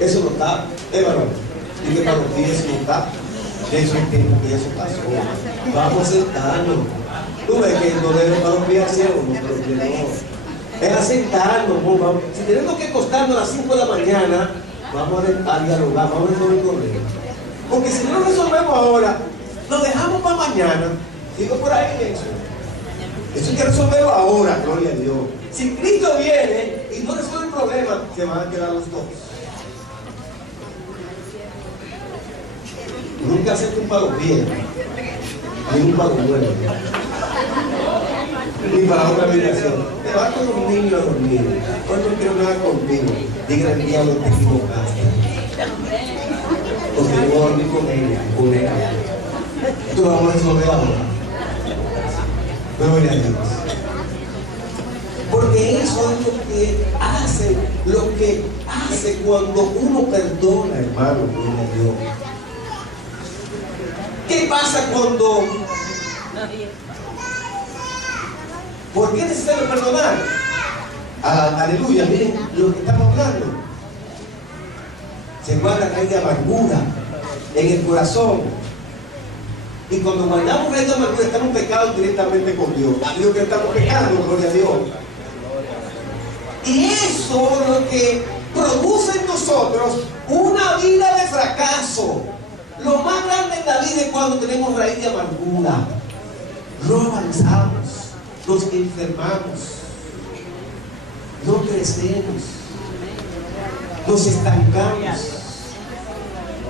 Eso no está. Varón. Y que para los pies eso no está. Eso es que eso pasó. Vamos a sentarnos. Tú ves que no debemos para los pies al cielo, no. Es a sentarnos. Vamos. Si tenemos que acostarnos a las 5 de la mañana, vamos a dialogar, vamos a resolver el problema. Porque si no lo resolvemos ahora, lo dejamos para mañana. Digo por ahí eso. Eso hay que resolverlo ahora, gloria a Dios. Si Cristo viene y no resuelve el problema, se van a quedar los dos. Nunca acepta un palo bien, ni un palo nuevo, ni para otra habitación. Te vas con los niños a dormir. Hoy no quiero nada contigo. Diga el diablo, te equivocaste. Porque yo voy a dormir con ella, con ella. Esto lo vamos a resolver ahora. Gloria a Dios. Porque eso es lo que hace cuando uno perdona, hermano, gloria a Dios. ¿Qué pasa cuando? ¿Por qué es necesario perdonar? Aleluya, miren lo que estamos hablando. Se guarda raíz de amargura en el corazón. Y cuando guardamos raíz de amargura, estamos pecados directamente con Dios. Digo que estamos pecando, gloria a Dios. Y eso es lo que produce en nosotros una vida de fracaso. Lo más grande en la vida es cuando tenemos raíz de amargura. No avanzamos, nos enfermamos, no crecemos, nos estancamos.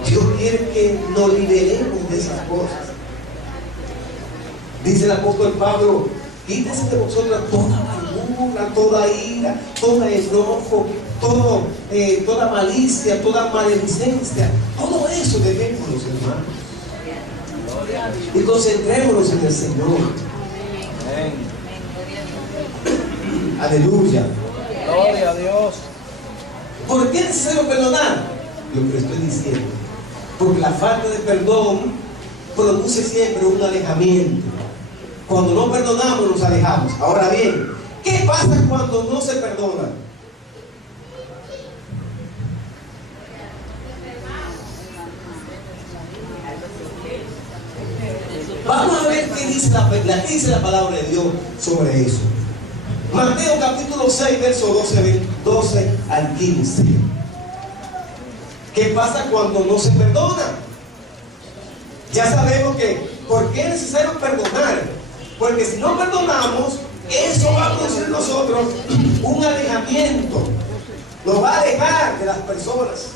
Dios quiere que nos liberemos de esas cosas. Dice el apóstol Pablo: quítese de vosotros toda amargura, toda ira, todo enojo, toda malicia, toda maledicencia. Todo eso dejémonos, hermanos. Y concentrémonos en el Señor. Amén. Aleluya. Gloria a Dios. ¿Por qué es necesario perdonar? Lo que le estoy diciendo. Porque la falta de perdón produce siempre un alejamiento. Cuando no perdonamos, nos alejamos. Ahora bien, ¿qué pasa cuando no se perdona? Vamos a ver qué dice la palabra de Dios sobre eso. Mateo capítulo 6, verso 12 al 15. ¿Qué pasa cuando no se perdona? Ya sabemos que, ¿por qué es necesario perdonar? Porque si no perdonamos, eso va a producir en nosotros un alejamiento. Nos va a alejar de las personas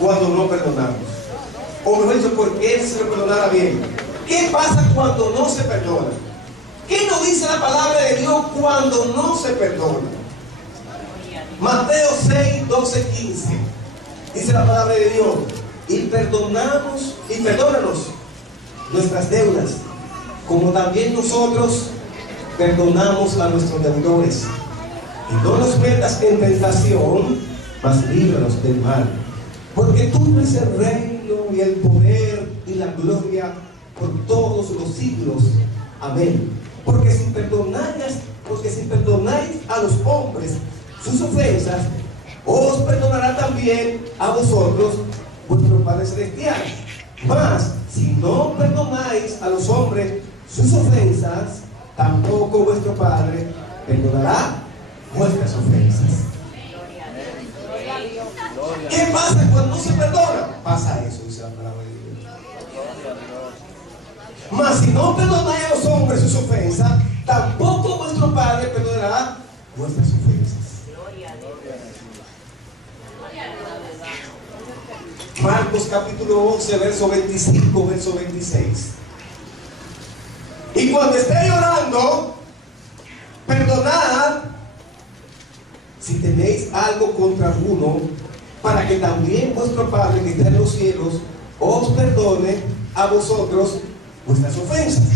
cuando no perdonamos. O mejor dicho, ¿por qué es necesario perdonar a bien? ¿Qué pasa cuando no se perdona? ¿Qué nos dice la palabra de Dios cuando no se perdona? Mateo 6, 12, 15. Dice la palabra de Dios: y perdónanos nuestras deudas, como también nosotros perdonamos a nuestros deudores. Y no nos metas en tentación, mas líbranos del mal. Porque tú eres el reino y el poder y la gloria por todos los siglos. Amén. Porque si perdonáis a los hombres sus ofensas, os perdonará también a vosotros vuestro Padre Celestial. Mas si no perdonáis a los hombres sus ofensas, tampoco vuestro Padre perdonará vuestras ofensas. ¿Qué pasa cuando no se perdona? Pasa eso, dice la palabra de Dios. Mas si no perdonáis a los hombres sus ofensas, tampoco vuestro Padre perdonará vuestras ofensas. Marcos capítulo 11, verso 25, verso 26. Y cuando esté llorando, perdonad si tenéis algo contra alguno, para que también vuestro Padre que está en los cielos os perdone a vosotros vuestras ofensas.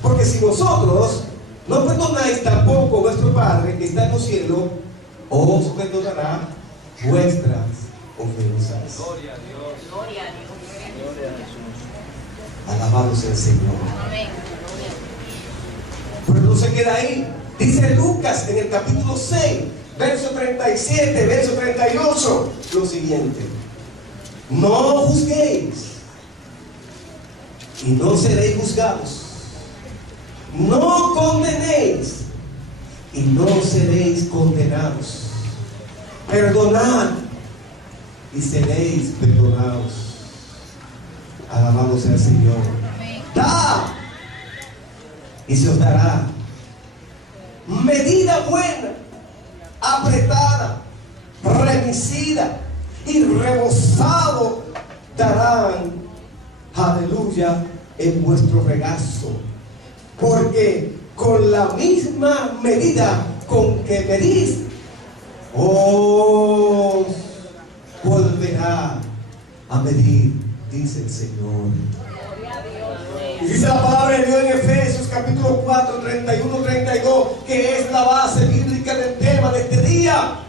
Porque si vosotros no perdonáis, tampoco vuestro Padre que está en los cielos os perdonará vuestras ofensas. Gloria a Dios. Gloria a Dios. Gloria a Jesús. Alabado sea el Señor. Amén. Pero no se queda ahí. Dice Lucas en el capítulo 6, verso 37, verso 38, lo siguiente: no juzguéis y no seréis juzgados, no condenéis y no seréis condenados, perdonad y seréis perdonados. Alabado sea el Señor. Dad y se os dará. Medida buena, apretada, remecida y rebosado darán, aleluya, en vuestro regazo. Porque con la misma medida con que medís, os volverá a medir, dice el Señor. Y dice la palabra de Dios en Efesios capítulo 4, 31, 32, que es la base bíblica del tema de este día.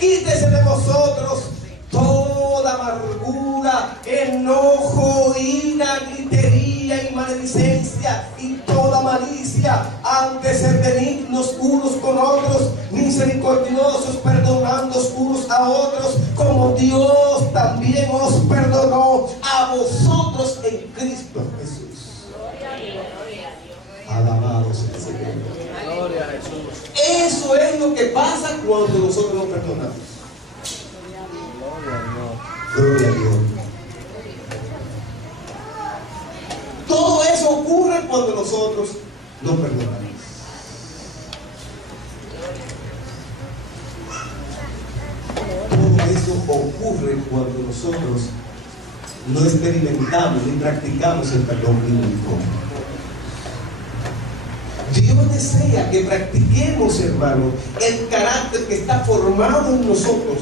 Quítese de vosotros toda amargura, enojo, ira, gritería y maledicencia y toda malicia. Antes ser benignos unos con otros, misericordiosos, perdonándoos unos a otros, como Dios también os perdonó a vosotros en Cristo Jesús. Alabado sea el Señor. Gloria a Jesús. Eso es lo que pasa cuando nosotros no perdonamos. Gloria a Dios. Gloria a Dios. Todo eso ocurre cuando nosotros no perdonamos. Todo eso ocurre cuando nosotros no experimentamos ni practicamos el perdón bíblico. Dios desea que practiquemos, hermano, el carácter que está formado en nosotros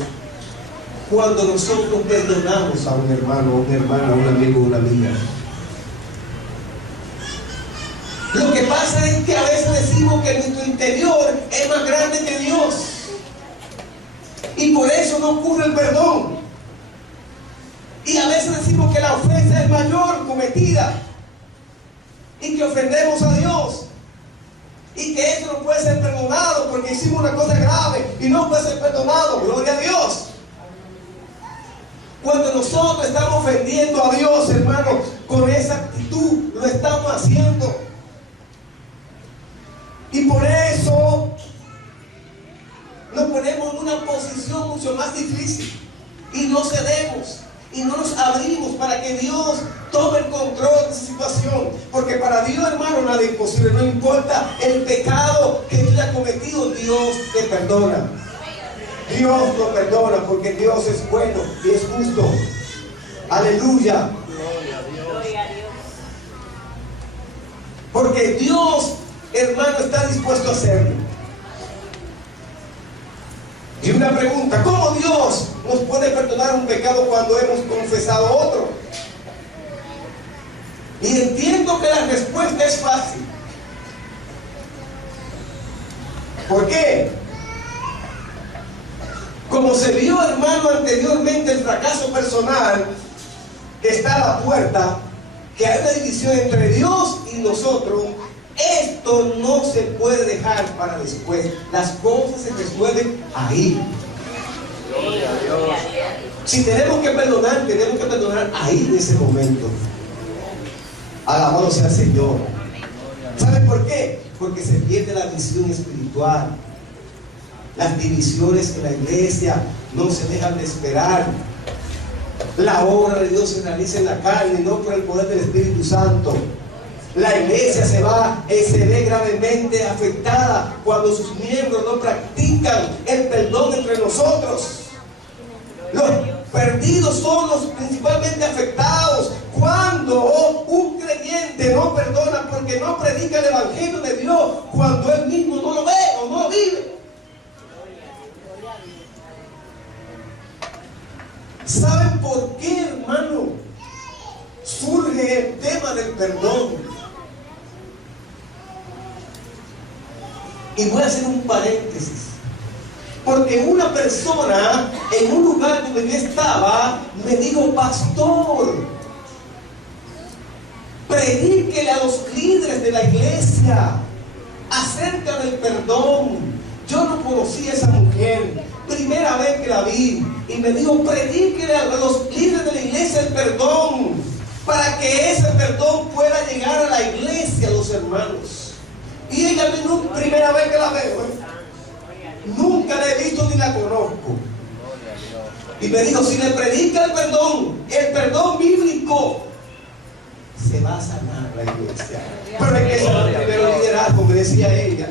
cuando nosotros perdonamos a un hermano, una hermana, un amigo, una amiga. Lo que pasa es que a veces decimos que nuestro interior es más grande que Dios y por eso no ocurre el perdón. Y a veces decimos que la ofensa es mayor cometida y que ofendemos a Dios y que eso no puede ser perdonado porque hicimos una cosa grave y no puede ser perdonado. Gloria a Dios. Cuando nosotros estamos ofendiendo a Dios, hermano, con esa actitud lo estamos haciendo. Y por eso nos ponemos en una posición mucho más difícil. y no cedemos y no nos abrimos para que Dios tome el control de esa situación, porque para Dios, hermano, nada es imposible. No importa el pecado que tú hayas cometido, Dios te perdona. Dios nos perdona porque Dios es bueno y es justo. Aleluya. Porque Dios, hermano, está dispuesto a hacerlo. Y una pregunta: ¿cómo Dios nos puede perdonar un pecado cuando hemos confesado otro? Y entiendo que la respuesta es fácil. ¿Por qué? Como se vio, hermano, anteriormente, el fracaso personal que está a la puerta, que hay una división entre Dios y nosotros, esto no se puede dejar para después. Las cosas se resuelven ahí. Gloria a Dios. Si tenemos que perdonar ahí en ese momento. Alabado sea el Señor. ¿Saben por qué? Porque se pierde la visión espiritual. Las divisiones en la iglesia no se dejan de esperar. La obra de Dios se realiza en la carne, no por el poder del Espíritu Santo. La iglesia se ve gravemente afectada cuando sus miembros no practican el perdón entre nosotros. Los perdidos son los principalmente afectados cuando un creyente no perdona porque no predica el evangelio de Dios, cuando él mismo no lo ve o no lo vive. ¿Saben por qué, hermano, surge el tema del perdón? Y voy a hacer un paréntesis. Porque una persona en un lugar donde yo estaba me dijo: pastor, predíquele a los líderes de la iglesia acerca del perdón. Yo no conocía a esa mujer, primera vez que la vi, y me dijo: predíquele a los líderes de la iglesia el perdón, para que ese perdón pueda llegar a la iglesia, a los hermanos. Y ella vino, primera vez que la veo, nunca la he visto ni la conozco. Y me dijo: si le predica el perdón bíblico, se va a sanar la iglesia. Pero hay que ser primero liderazgo, me decía ella.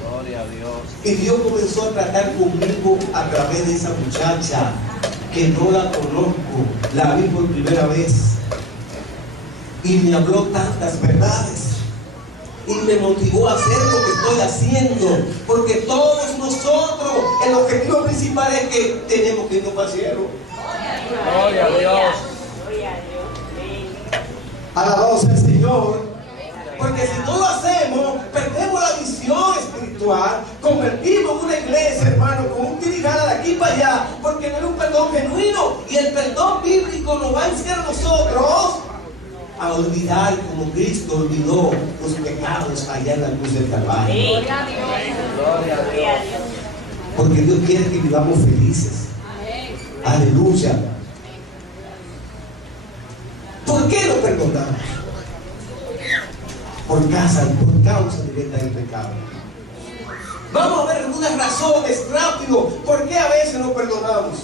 Gloria a Dios. Y Dios comenzó a tratar conmigo a través de esa muchacha que no la conozco, la vi por primera vez. Y me habló tantas verdades y me motivó a hacer lo que estoy haciendo, porque todos nosotros, el objetivo principal es que tenemos que irnos para el cielo. Gloria a Dios. Alabado sea el Señor. Porque si no lo hacemos, perdemos la visión espiritual, convertimos una iglesia, hermano, con un tirigana de aquí para allá, porque no es un perdón genuino. Y el perdón bíblico nos va a enseñar a nosotros a olvidar como Cristo olvidó los pecados allá en la cruz del Calvario. Gloria a Dios. Porque Dios quiere que vivamos felices. Aleluya. ¿Por qué lo perdonamos? Por causa directa del pecado. Vamos a ver algunas razones rápido por qué a veces no perdonamos.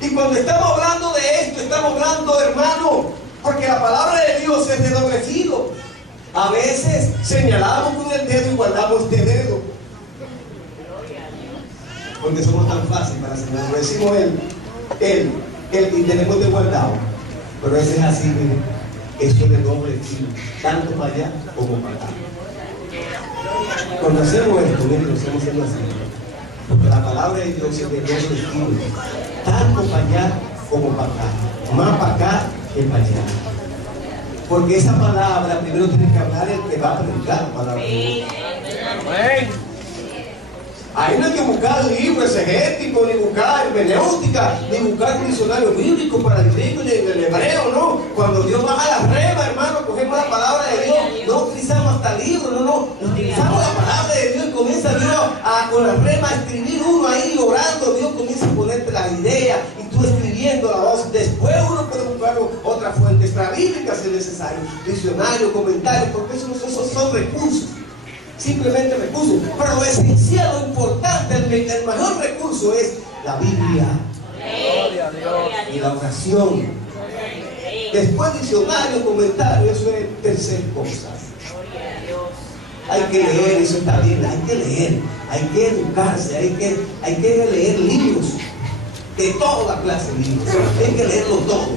Y cuando estamos hablando de esto, estamos hablando, hermano, porque la palabra de Dios es de doble filo. A veces señalamos con el dedo y guardamos este dedo, porque somos tan fáciles para señalar. Lo decimos él y tenemos de guardado. Pero ese es así, miren. Eso es de doble filo, tanto para allá como para acá. Cuando hacemos esto, miren, lo estamos haciendo así. Porque la palabra de Dios es de doble filo, tanto para allá como para acá. Más para acá que para allá. Porque esa palabra primero tiene que hablar el que va a predicar la palabra de Dios. Amén. Ahí no hay que buscar libros exegéticos, ni buscar hermenéutica, ni buscar un diccionario bíblico para el griego y el hebreo, ¿no? Cuando Dios baja la rema, hermano, cogemos la palabra de Dios, no utilizamos hasta libros, no, utilizamos la palabra de Dios y comienza Dios con la rema a escribir uno ahí orando. Dios comienza a ponerte las ideas y tú escribiendo la voz. Después uno puede buscar otra fuente extra bíblica si es necesario, diccionario, comentario, porque esos son recursos. simplemente recursos, pero lo esencial, lo importante, el mejor recurso es la Biblia Gloria a Dios. y la oración. Después diccionario, comentario, eso es tercer cosa. Hay que leer, eso está bien, hay que leer, hay que educarse, hay que leer libros, de toda clase de libros, hay que leerlo todo.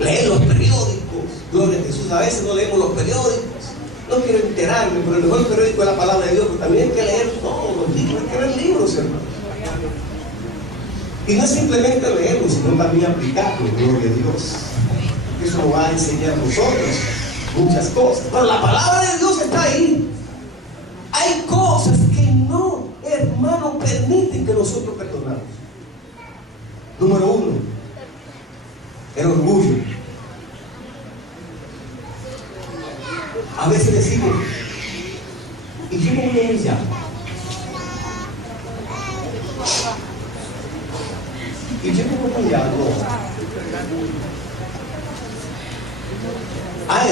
Leer los periódicos, gloria a Jesús. A veces no leemos los periódicos, no quiero enterarme, pero el mejor periódico es la palabra de Dios, pero también hay que leer todos los libros, hay que leer libros, hermano. Y no es simplemente leerlo, sino también aplicarlo, gloria a Dios. Eso nos va a enseñar a nosotros muchas cosas. Pero la palabra de Dios está ahí. Hay cosas que no, hermano, permiten que nosotros perdonamos. Número uno, el orgullo. A veces decimos, ¿y yo cómo me llamo? ¿Y yo cómo me llamo? A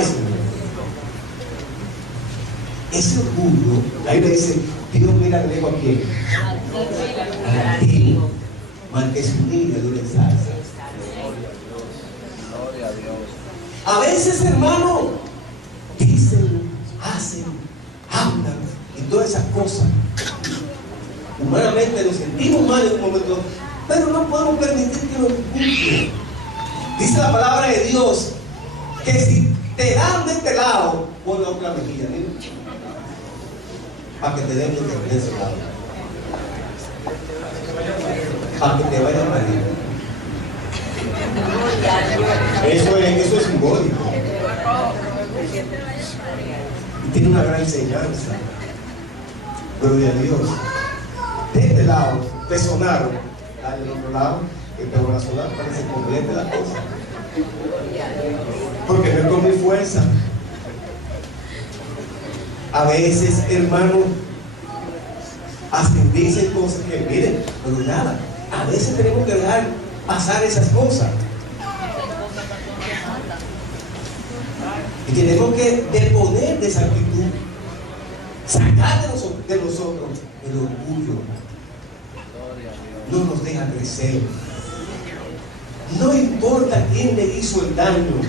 ese orgullo, ahí le dice, Dios mira lejos a quién. Al antiguo, mal que se humilla, Dios le ensalza. Gloria a Dios. A veces, hermano, dicen, hacen, hablan y todas esas cosas. Humanamente nos sentimos mal en un momento, pero no podemos permitir que nos juzguen. Dice la palabra de Dios que si te dan de este lado, pon la otra mejilla, ¿no? Para que te den de ese lado, para que te vayan mal. Eso es simbólico y tiene una gran enseñanza. Gloria a Dios. De este lado te sonaron, dale del otro lado que te van a sonar para que se complete la cosa, porque no es con mi fuerza. A veces, hermano, hacen, dicen cosas que miren, pero nada, a veces tenemos que dejar pasar esas cosas y tenemos que deponer de esa actitud, sacar de nosotros el orgullo. No nos deja crecer. No importa quién le hizo el daño,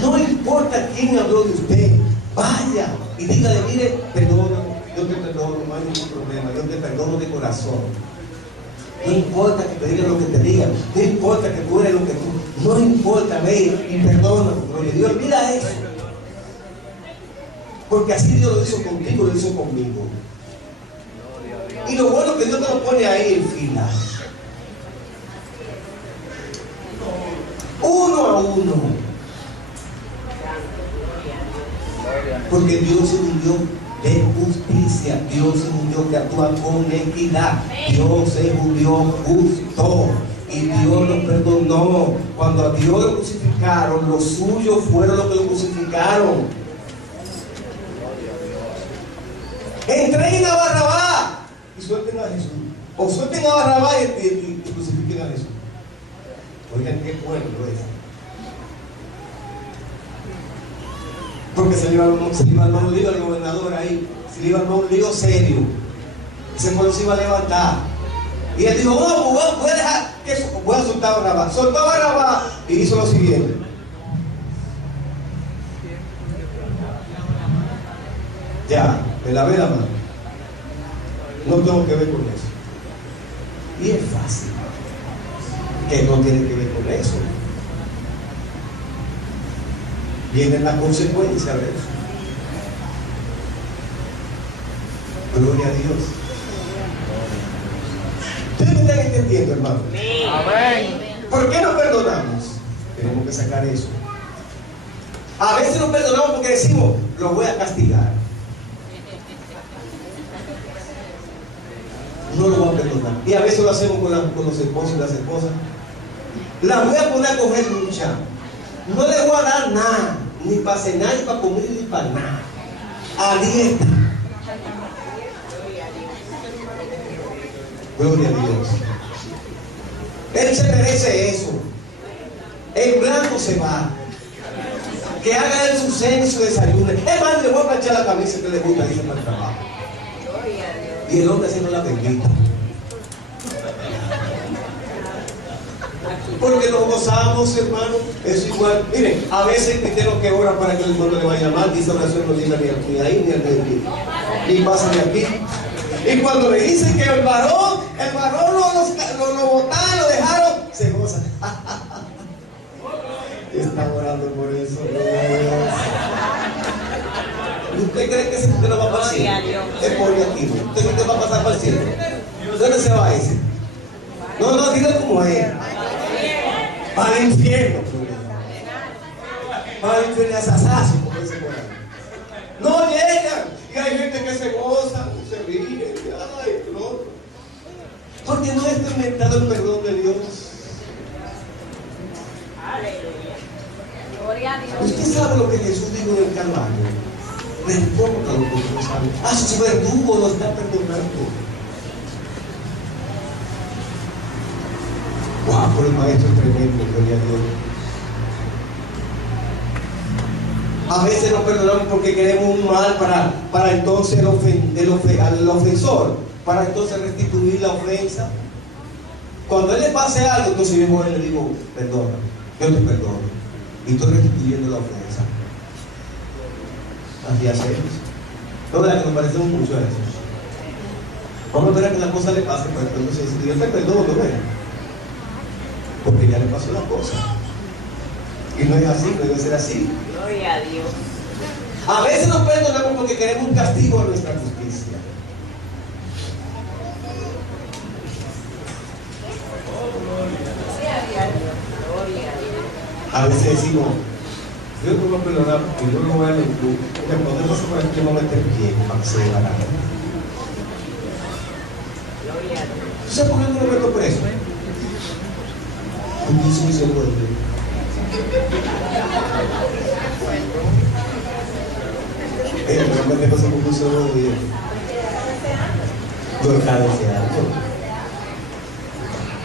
no importa quién habló de usted, vaya y dígale, mire, perdóname, yo te perdono, no hay ningún problema, yo te perdono de corazón. No importa que te digan lo que te digan, no importa que tú eres lo que tú, no importa, ve y perdóname, gloria a Dios, mira eso. Porque así Dios lo hizo contigo, lo hizo conmigo. Y lo bueno es que Dios te lo pone ahí en fila. Uno a uno. Porque Dios es un Dios de justicia. Dios es un Dios que actúa con equidad. Dios es un Dios justo. Y Dios nos perdonó. Cuando a Dios lo crucificaron, los suyos fueron los que lo crucificaron. Entreguen a Barrabás y suelten a Jesús. O suelten a Barrabás y crucifiquen a Jesús. Oigan, qué pueblo es. Porque se le iba a armar un lío al gobernador ahí. Se le iba a armar un lío serio. Ese pueblo se iba a levantar. Y él dijo, no, voy a dejar que voy a soltar a Barrabás. Soltó a Barrabás y hizo lo siguiente. Ya, me lavé la mano. No tengo que ver con eso. Y es fácil. Que no tiene que ver con eso. Vienen las consecuencias de eso. Gloria a Dios. ¿Ustedes me están entendiendo, hermano? Amén. ¿Por qué nos perdonamos? Tenemos que sacar eso. A veces nos perdonamos porque decimos, lo voy a castigar. No lo voy a perdonar. Y a veces lo hacemos con los esposos y las esposas. La voy a poner a coger lucha. No le voy a dar nada, ni para cenar, ni para comer, ni para nada. A dieta. Gloria a Dios. Él se merece eso. El blanco se va. Que haga él su cena y su desayuno. Es más, le voy a planchar la camisa que le gusta, dice para el trabajo. Y el hombre haciendo la bendita. Porque nos gozamos, hermano. Es igual. Miren, a veces el cristiano que ora para que el mundo le vaya mal, dice oración, no llega ni ahí ni al medio. Ni pasa de aquí. Y cuando le dicen que el varón lo botaron, lo dejaron, se goza. Está orando por eso. ¿Y usted cree que ese cristiano va para el cielo? Es por negativo. ¿Usted cree que va a pasar para el cielo? ¿Dónde se va ese? No, diga como es. Para el infierno. Para el infierno asasazo, como dice por ahí. No llegan. Y hay gente que se goza, se ríe. Ay, no. Porque no ha experimentado el perdón de Dios. Aleluya. Gloria a Dios. Usted sabe lo que Jesús dijo en el Calvario. Responda lo que usted sabe. A su verdugo lo está perdonando. Wow, por el maestro es tremendo, gloria a Dios. A veces nos perdonamos porque queremos un mal para entonces al ofensor, para entonces restituir la ofensa. Cuando él le pase algo, entonces yo voy y le digo, perdona, yo te perdono. Y estoy restituyendo la ofensa. Así hacemos. No es verdad que nos parecemos mucho a eso. Vamos a ver a que la cosa le pase, pero entonces yo te perdono, ¿ves? Porque ya le pasó la cosa. Y no es así, no debe ser así. Gloria a Dios. A veces nos perdonamos porque queremos un castigo a nuestra justicia. A veces decimos, yo no voy a perdonar porque yo no voy a mentir, porque podemos hacer por aquí, yo voy a meter pie para que se dé la gana. ¿Tú sabes por qué no lo meto preso? Porque eso me se vuelve. No me pasa por un solo día. Yo cada deseando.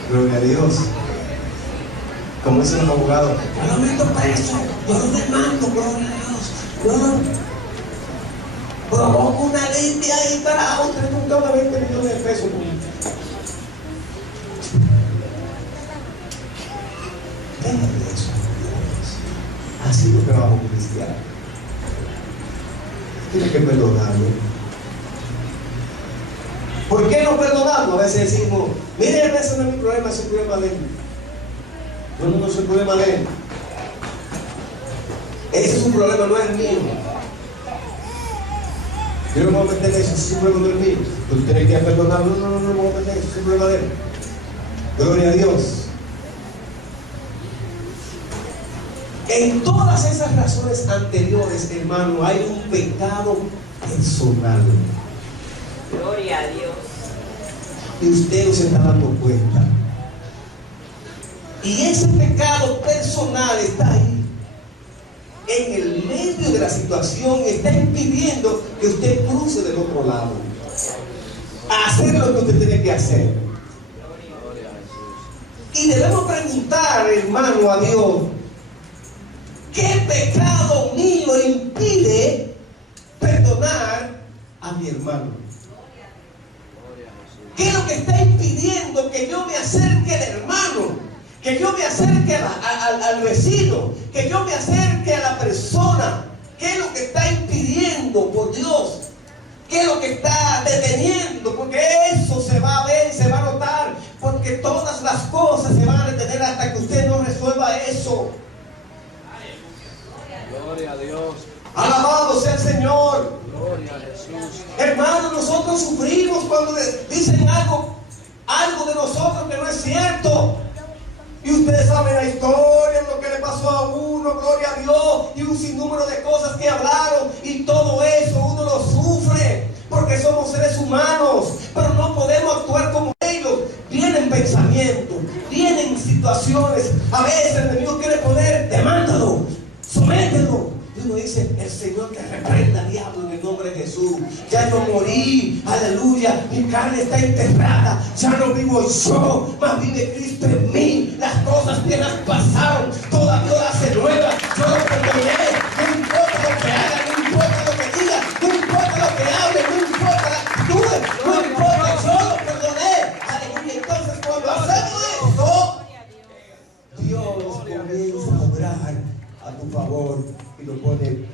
Gloria a Dios. Como dicen los abogados, yo lo meto preso, yo lo demando, gloria a Dios. Yo provoco una ley de ahí para otra, nunca una 20 millones de pesos. Déjame de eso. Así lo trabajo cristiano. Tiene que perdonarlo. ¿Por qué no perdonamos? A veces decimos, mire, ese no es mi problema, es el problema de él. No es el problema de él. Ese es un problema, no es el mío. Yo no me voy a meter en eso, ese es un problema, no es mío. Tú tienes que perdonarlo, no me voy a meter en eso, es el problema de él. Gloria a Dios. En todas esas razones anteriores, hermano, hay un pecado personal. Gloria a Dios. Y usted no se está dando cuenta. Y ese pecado personal está ahí, en el medio de la situación, y está impidiendo que usted cruce del otro lado, a hacer lo que usted tiene que hacer. Y debemos preguntar, hermano, a Dios, ¿qué pecado mío impide perdonar a mi hermano? ¿Qué es lo que está impidiendo que yo me acerque al hermano? Que yo me acerque al vecino, que yo me acerque a la persona. ¿Qué es lo que está impidiendo, por Dios? ¿Qué es lo que está deteniendo? Porque eso se va a ver, se va a notar, porque todas las cosas se van a detener hasta que usted no resuelva eso. Gloria a Dios. Alabado sea el Señor. Gloria a Jesús. Hermanos, nosotros sufrimos cuando dicen algo de nosotros que no es cierto. Y ustedes saben la historia, lo que le pasó a uno, gloria a Dios, y un sinnúmero de cosas que hablaron, y todo eso uno lo sufre, porque somos seres humanos, pero no podemos actuar como ellos. Vienen pensamientos, vienen situaciones, a veces el enemigo quiere poner, demándalo, somételo. Y uno dice, el Señor te reprenda, diablo, en el nombre de Jesús. Ya yo morí, aleluya, mi carne está enterrada, ya no vivo yo, mas vive Cristo en mí. Las cosas viejas pasaron, toda vida se nueva, yo lo perdoné, su favor y lo pone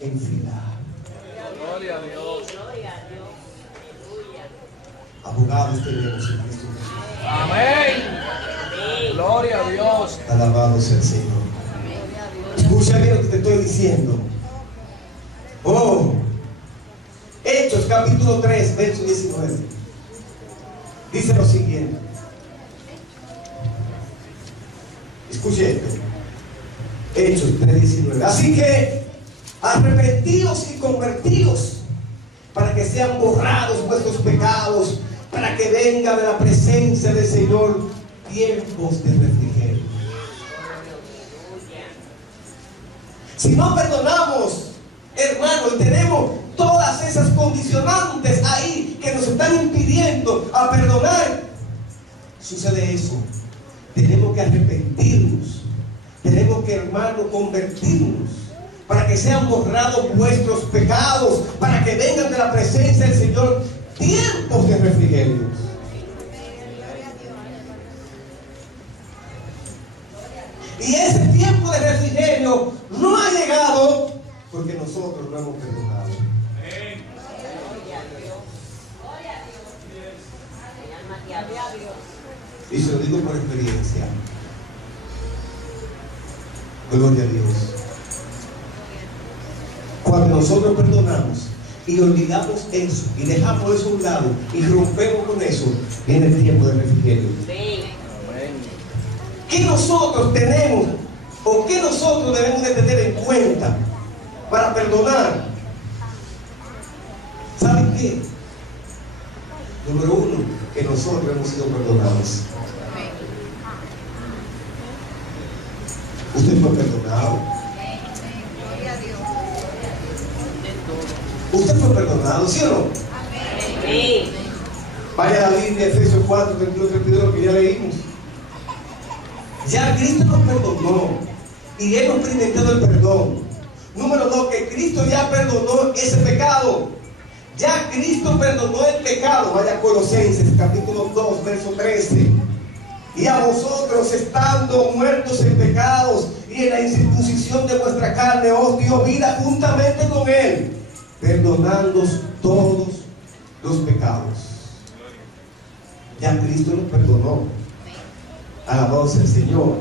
en fila. Gloria a Dios. Gloria a Dios. Aleluya. Abogados tenemos en Cristo. Amén. Gloria a Dios. Alabado sea el Señor. Escucha bien lo que te estoy diciendo. Oh, Hechos capítulo 3, verso 19. Dice lo siguiente. Escuche esto. Hechos 3:19. Así que arrepentidos y convertidos para que sean borrados vuestros pecados, para que venga de la presencia del Señor tiempos de refrigerio. Si no perdonamos, hermano, y tenemos todas esas condicionantes ahí que nos están impidiendo a perdonar, sucede eso. Tenemos que arrepentirnos. Tenemos que, hermano, convertirnos para que sean borrados vuestros pecados, para que vengan de la presencia del Señor tiempos de refrigerio. Y ese tiempo de refrigerio no ha llegado porque nosotros no hemos perdonado. Gloria a Dios. Gloria a Dios. Mi alma te alaba a Dios. Y se lo digo por experiencia. Gloria a Dios. Cuando nosotros perdonamos y olvidamos eso y dejamos eso a un lado y rompemos con eso, viene el tiempo de refrigerio. Sí. ¿Qué nosotros tenemos o qué nosotros debemos de tener en cuenta para perdonar? ¿Saben qué? Número uno, que nosotros hemos sido perdonados. Usted fue perdonado. Usted fue perdonado, ¿sí o no? Sí. Vaya a la Biblia, Efesios 4, 31, 32, que ya leímos. Ya Cristo nos perdonó y hemos experimentado el perdón. Número 2, que Cristo ya perdonó ese pecado. Ya Cristo perdonó el pecado. Vaya a Colosenses capítulo 2, verso 13. Y a vosotros, estando muertos en pecados y en la incircuncisión de vuestra carne, os dio vida juntamente con Él, perdonándoos todos los pecados. Ya Cristo nos perdonó. Alabado sea el Señor.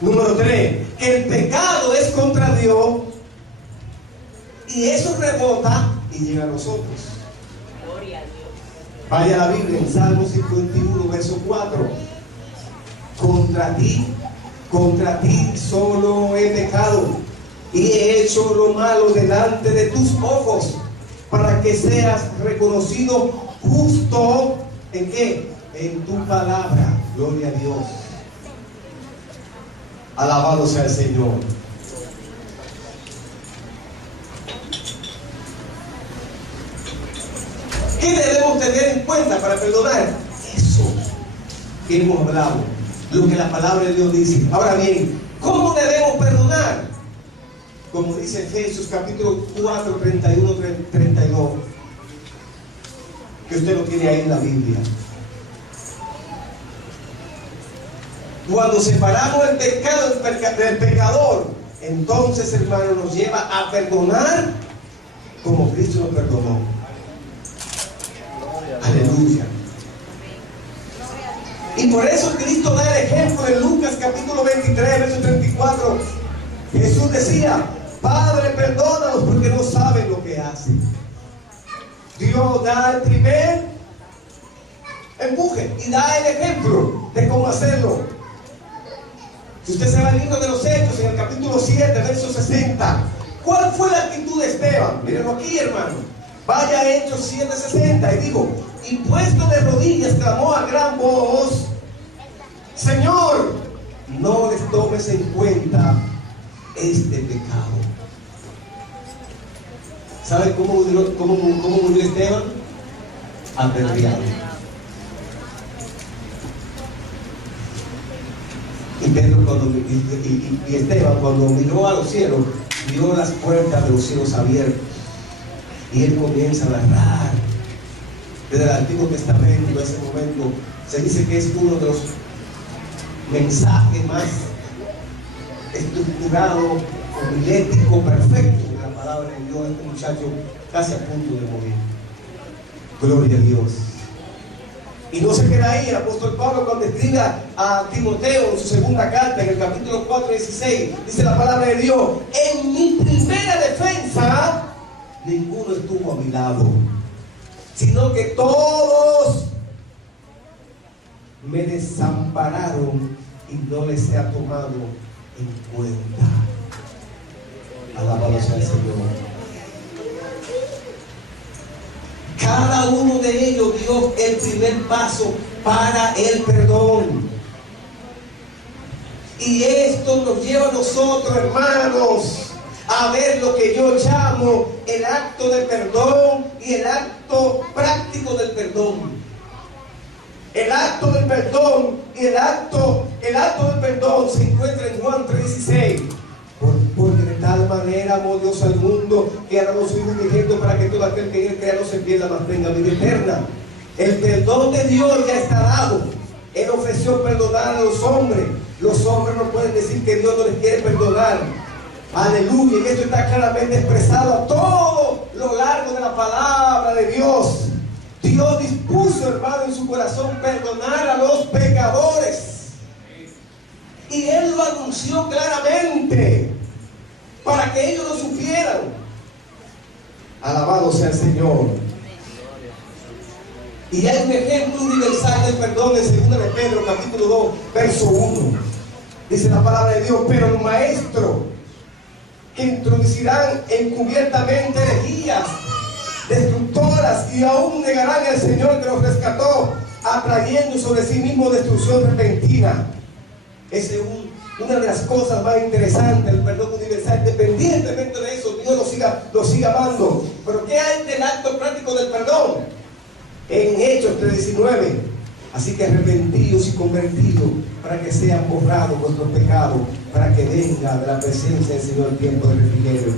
Número 3, que el pecado es contra Dios y eso rebota y llega a nosotros. Gloria a Dios. Vaya a la Biblia en Salmo 51, verso 4. Contra ti solo he pecado y he hecho lo malo delante de tus ojos, para que seas reconocido justo ¿en qué? En tu palabra. Gloria a Dios. Alabado sea el Señor. ¿Qué debemos tener en cuenta para perdonar? Eso que hemos hablado, lo que la palabra de Dios dice. Ahora bien, ¿cómo debemos perdonar? Como dice Efesios capítulo 4, 31, 32, que usted lo tiene ahí en la Biblia. Cuando separamos el pecado del pecador, entonces, hermano, nos lleva a perdonar como Cristo nos perdonó. Aleluya. Y por eso Cristo da el ejemplo en Lucas capítulo 23, verso 34. Jesús decía: Padre, perdónalos porque no saben lo que hacen. Dios da el primer empuje y da el ejemplo de cómo hacerlo. Si usted se va al libro de los Hechos, en el capítulo 7, verso 60, ¿cuál fue la actitud de Esteban? Mírenlo aquí, hermano. Vaya a Hechos 7, 60, y dijo: y puesto de rodillas clamó a gran voz: Señor, no les tomes en cuenta este pecado. ¿Sabe cómo murió Esteban? Apedreado. Y Esteban, cuando miró a los cielos, vio las puertas de los cielos abiertas. Y él comienza a narrar. Desde el Antiguo Testamento, en ese momento, se dice que es uno de los mensajes más estructurados homilético perfecto de la palabra de Dios. Este muchacho casi a punto de morir. Gloria a Dios. Y no se queda ahí. El apóstol Pablo, cuando escribe a Timoteo en su segunda carta, en el capítulo 4:16, dice la palabra de Dios: en mi primera defensa ninguno estuvo a mi lado, sino que todos me desampararon y no les he tomado en cuenta. Alabado sea el Señor. Cada uno de ellos dio el primer paso para el perdón. Y esto nos lleva a nosotros, hermanos, a ver lo que yo llamo el acto del perdón y el acto práctico del perdón. El acto del perdón y el acto del perdón se encuentra en Juan 3:16. Porque de tal manera amó Dios al mundo que ha dado su Hijo unigénito para que todo aquel que en él crea no se pierda, mas tenga vida eterna. El perdón de Dios ya está dado. Él ofreció perdonar a los hombres. Los hombres no pueden decir que Dios no les quiere perdonar. Aleluya. Y esto está claramente expresado a todo lo largo de la palabra de Dios. Dios dispuso, hermano, en su corazón perdonar a los pecadores. Y Él lo anunció claramente para que ellos lo supieran. Alabado sea el Señor. Y hay un ejemplo universal del perdón en 2 de Pedro, capítulo 2, verso 1. Dice la palabra de Dios: pero el maestro que introducirán encubiertamente herejías destructoras y aún negarán al Señor que los rescató, atrayendo sobre sí mismo destrucción repentina. Esa es una de las cosas más interesantes del perdón universal. Independientemente de eso, Dios lo siga amando. Pero ¿qué hay del acto práctico del perdón? En Hechos 3:19. Así que arrepentidos y convertidos para que sean borrados vuestros pecados, para que venga de la presencia del Señor el tiempo de refrigerio.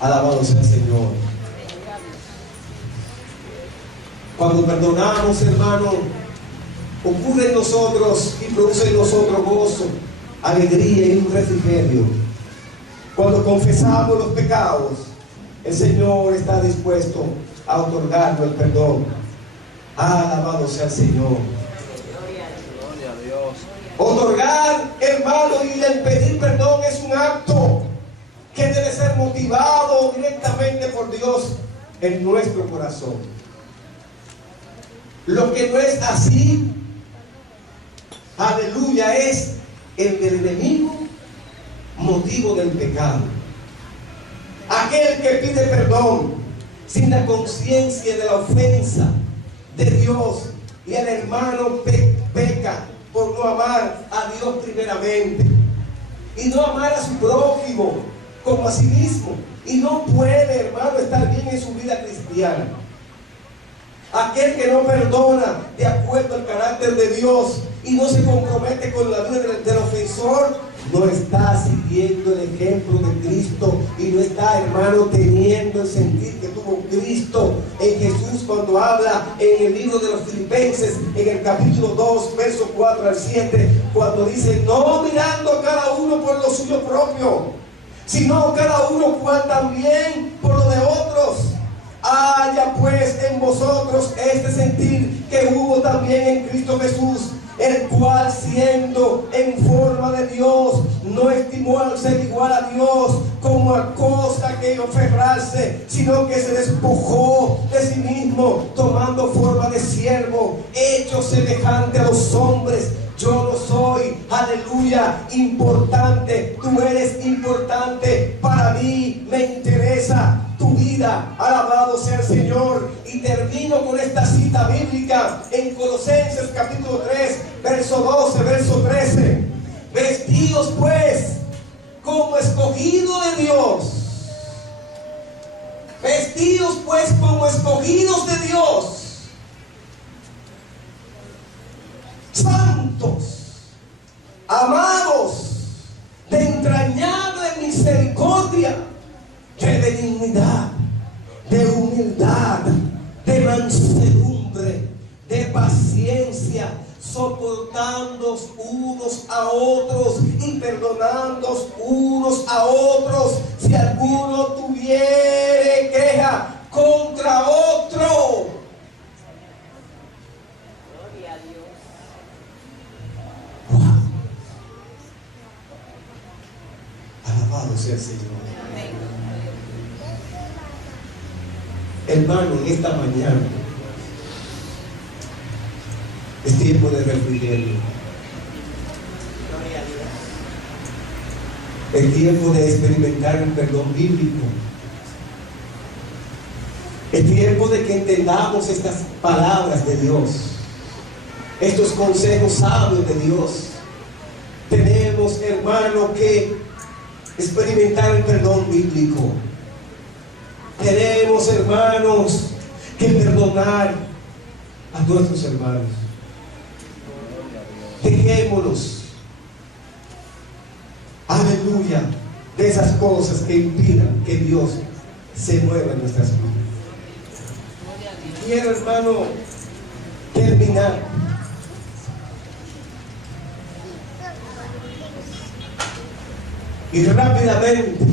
Alabado sea el Señor. Cuando perdonamos, hermano, ocurre en nosotros y produce en nosotros gozo, alegría y un refrigerio. Cuando confesamos los pecados, el Señor está dispuesto a otorgarnos el perdón. Alabado sea el Señor. Gloria a Dios. Otorgar, hermano, y el pedir perdón es un acto que debe ser motivado directamente por Dios en nuestro corazón. Lo que no es así, aleluya, es el del enemigo, motivo del pecado. Aquel que pide perdón sin la conciencia de la ofensa de Dios, y el hermano peca por no amar a Dios primeramente y no amar a su prójimo como a sí mismo, y no puede, hermano, estar bien en su vida cristiana. Aquel que no perdona de acuerdo al carácter de Dios y no se compromete con la vida del ofensor, no está siguiendo el ejemplo de Cristo y no está, hermano, teniendo el sentir que tuvo Cristo en Jesús cuando habla en el libro de los Filipenses, en el capítulo 2, versos 4 al 7, cuando dice: no mirando cada uno por lo suyo propio, sino cada uno cual también por lo de otros. Haya pues en vosotros este sentir que hubo también en Cristo Jesús, el cual, siendo en forma de Dios, no estimó al ser igual a Dios como a cosa que aferrarse, sino que se despojó de sí mismo, tomando forma de siervo, hecho semejante a los hombres. Yo no soy, aleluya, importante. Tú eres importante. Para mí me interesa tu vida. Alabado sea el Señor. Y termino con esta cita bíblica en Colosenses capítulo 3, verso 12, verso 13. Vestidos pues como escogidos de Dios. Vestidos pues como escogidos de Dios. Santos, amados, de entrañable misericordia, de benignidad, de humildad, de mansedumbre, de paciencia, soportándoos unos a otros y perdonándoos unos a otros, si alguno tuviere queja contra otro. Gloria a Dios. ¡Wow! Alabado sea el Señor. Hermano, en esta mañana es tiempo de refrigerio. Gloria a Dios. Es tiempo de experimentar el perdón bíblico. Es tiempo de que entendamos estas palabras de Dios, estos consejos sabios de Dios. Tenemos, hermano, que experimentar el perdón bíblico. Tenemos, hermanos, que perdonar a nuestros hermanos. Dejémonos, aleluya, de esas cosas que impidan que Dios se mueva en nuestras vidas. Quiero, hermano, terminar y rápidamente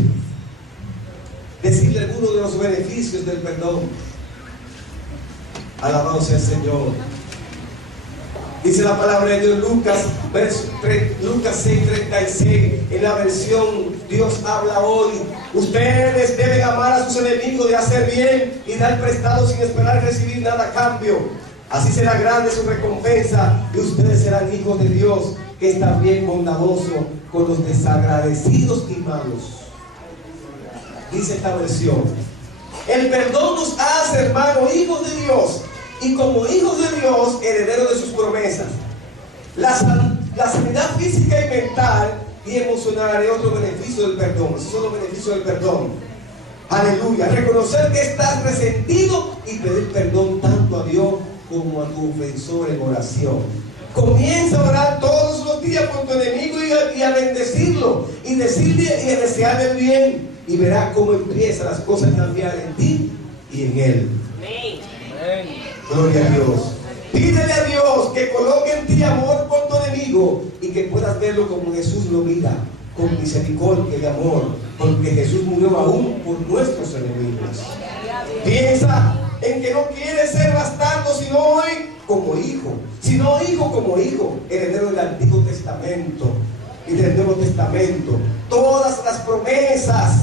decirle algunos de los beneficios del perdón. Alabado sea el Señor. Dice la palabra de Dios, Lucas 6:36, en la versión Dios habla hoy. Ustedes deben amar a sus enemigos y hacer bien y dar prestado sin esperar recibir nada a cambio. Así será grande su recompensa y ustedes serán hijos de Dios, que es también bondadoso con los desagradecidos y malos. Dice esta versión: el perdón nos hace, hermano, hijos de Dios, y como hijos de Dios, herederos de sus promesas. La sanidad física y mental y emocional es otro beneficio del perdón. Esos son los beneficios del perdón. Aleluya. Reconocer que estás resentido y pedir perdón tanto a Dios como a tu ofensor en oración. Comienza a orar todos los días por tu enemigo y a bendecirlo y decirle y a desearle el bien, y verás cómo empiezan las cosas a cambiar en ti y en él. Amén. Gloria a Dios. Pídele a Dios que coloque en ti amor por tu enemigo y que puedas verlo como Jesús lo mira, con misericordia y amor, porque Jesús murió aún por nuestros enemigos. Piensa en que no quieres ser bastardo, sino hoy como hijo, sino hijo como hijo, heredero del Antiguo Testamento y del Nuevo Testamento. Todas las promesas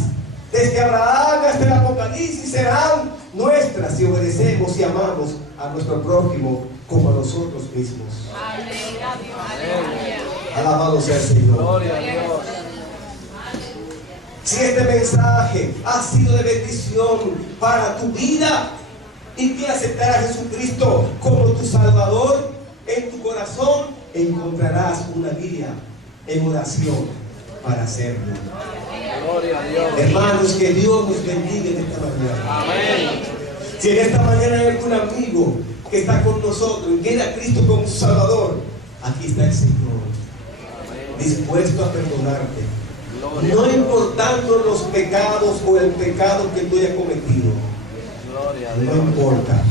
desde Abraham hasta el Apocalipsis serán nuestras si obedecemos y amamos a nuestro prójimo como a nosotros mismos. Alabado sea el Señor. Gloria a Dios. Si este mensaje ha sido de bendición para tu vida y quieres aceptar a Jesucristo como tu Salvador en tu corazón, encontrarás una guía en oración para hacerlo. Gloria a Dios. Hermanos, que Dios nos bendiga en esta mañana. Amén. Si en esta mañana hay algún amigo que está con nosotros y quiere a Cristo como su Salvador, aquí está el Señor, dispuesto a perdonarte, no importando los pecados o el pecado que tú hayas cometido. Gloria a No Dios. importa,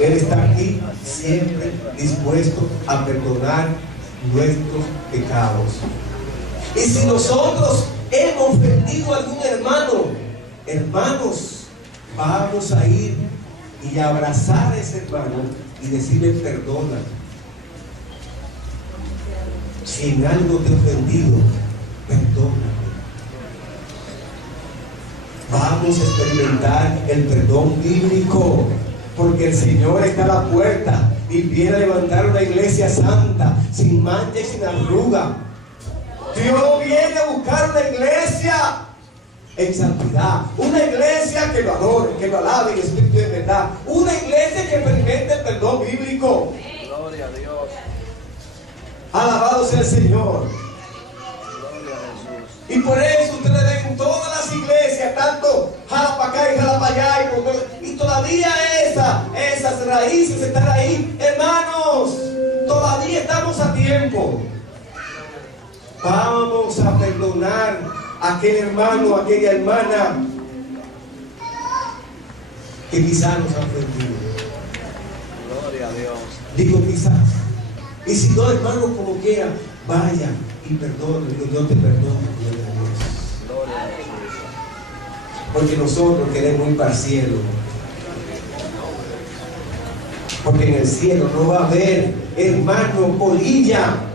Él está aquí siempre dispuesto a perdonar nuestros pecados. Y si nosotros hemos ofendido a algún hermano, hermanos, vamos a ir y abrazar a ese hermano y decirle perdona. Si en algo te he ofendido, perdóname. Vamos a experimentar el perdón bíblico, porque el Señor está a la puerta y viene a levantar una iglesia santa, sin mancha y sin arruga. Dios viene a buscar una iglesia en santidad, una iglesia que lo adore, que lo alabe en espíritu y en verdad, una iglesia que experimente el perdón bíblico. Gloria a Dios. Alabado sea el Señor. Gloria a Jesús. Y por eso ustedes ven en todas las iglesias, tanto jala para acá y jala para allá, y todavía esas raíces están ahí. Hermanos, todavía estamos a tiempo. Vamos a perdonar a aquel hermano, a aquella hermana que quizás nos ha ofendido. Gloria a Dios. Digo quizás, Y si no, hermano, como quiera, vaya y perdone. Digo, yo te perdono, gloria a Dios. Gloria a Jesús. Porque nosotros queremos ir para el cielo. Porque en el cielo no va a haber, hermano, polilla.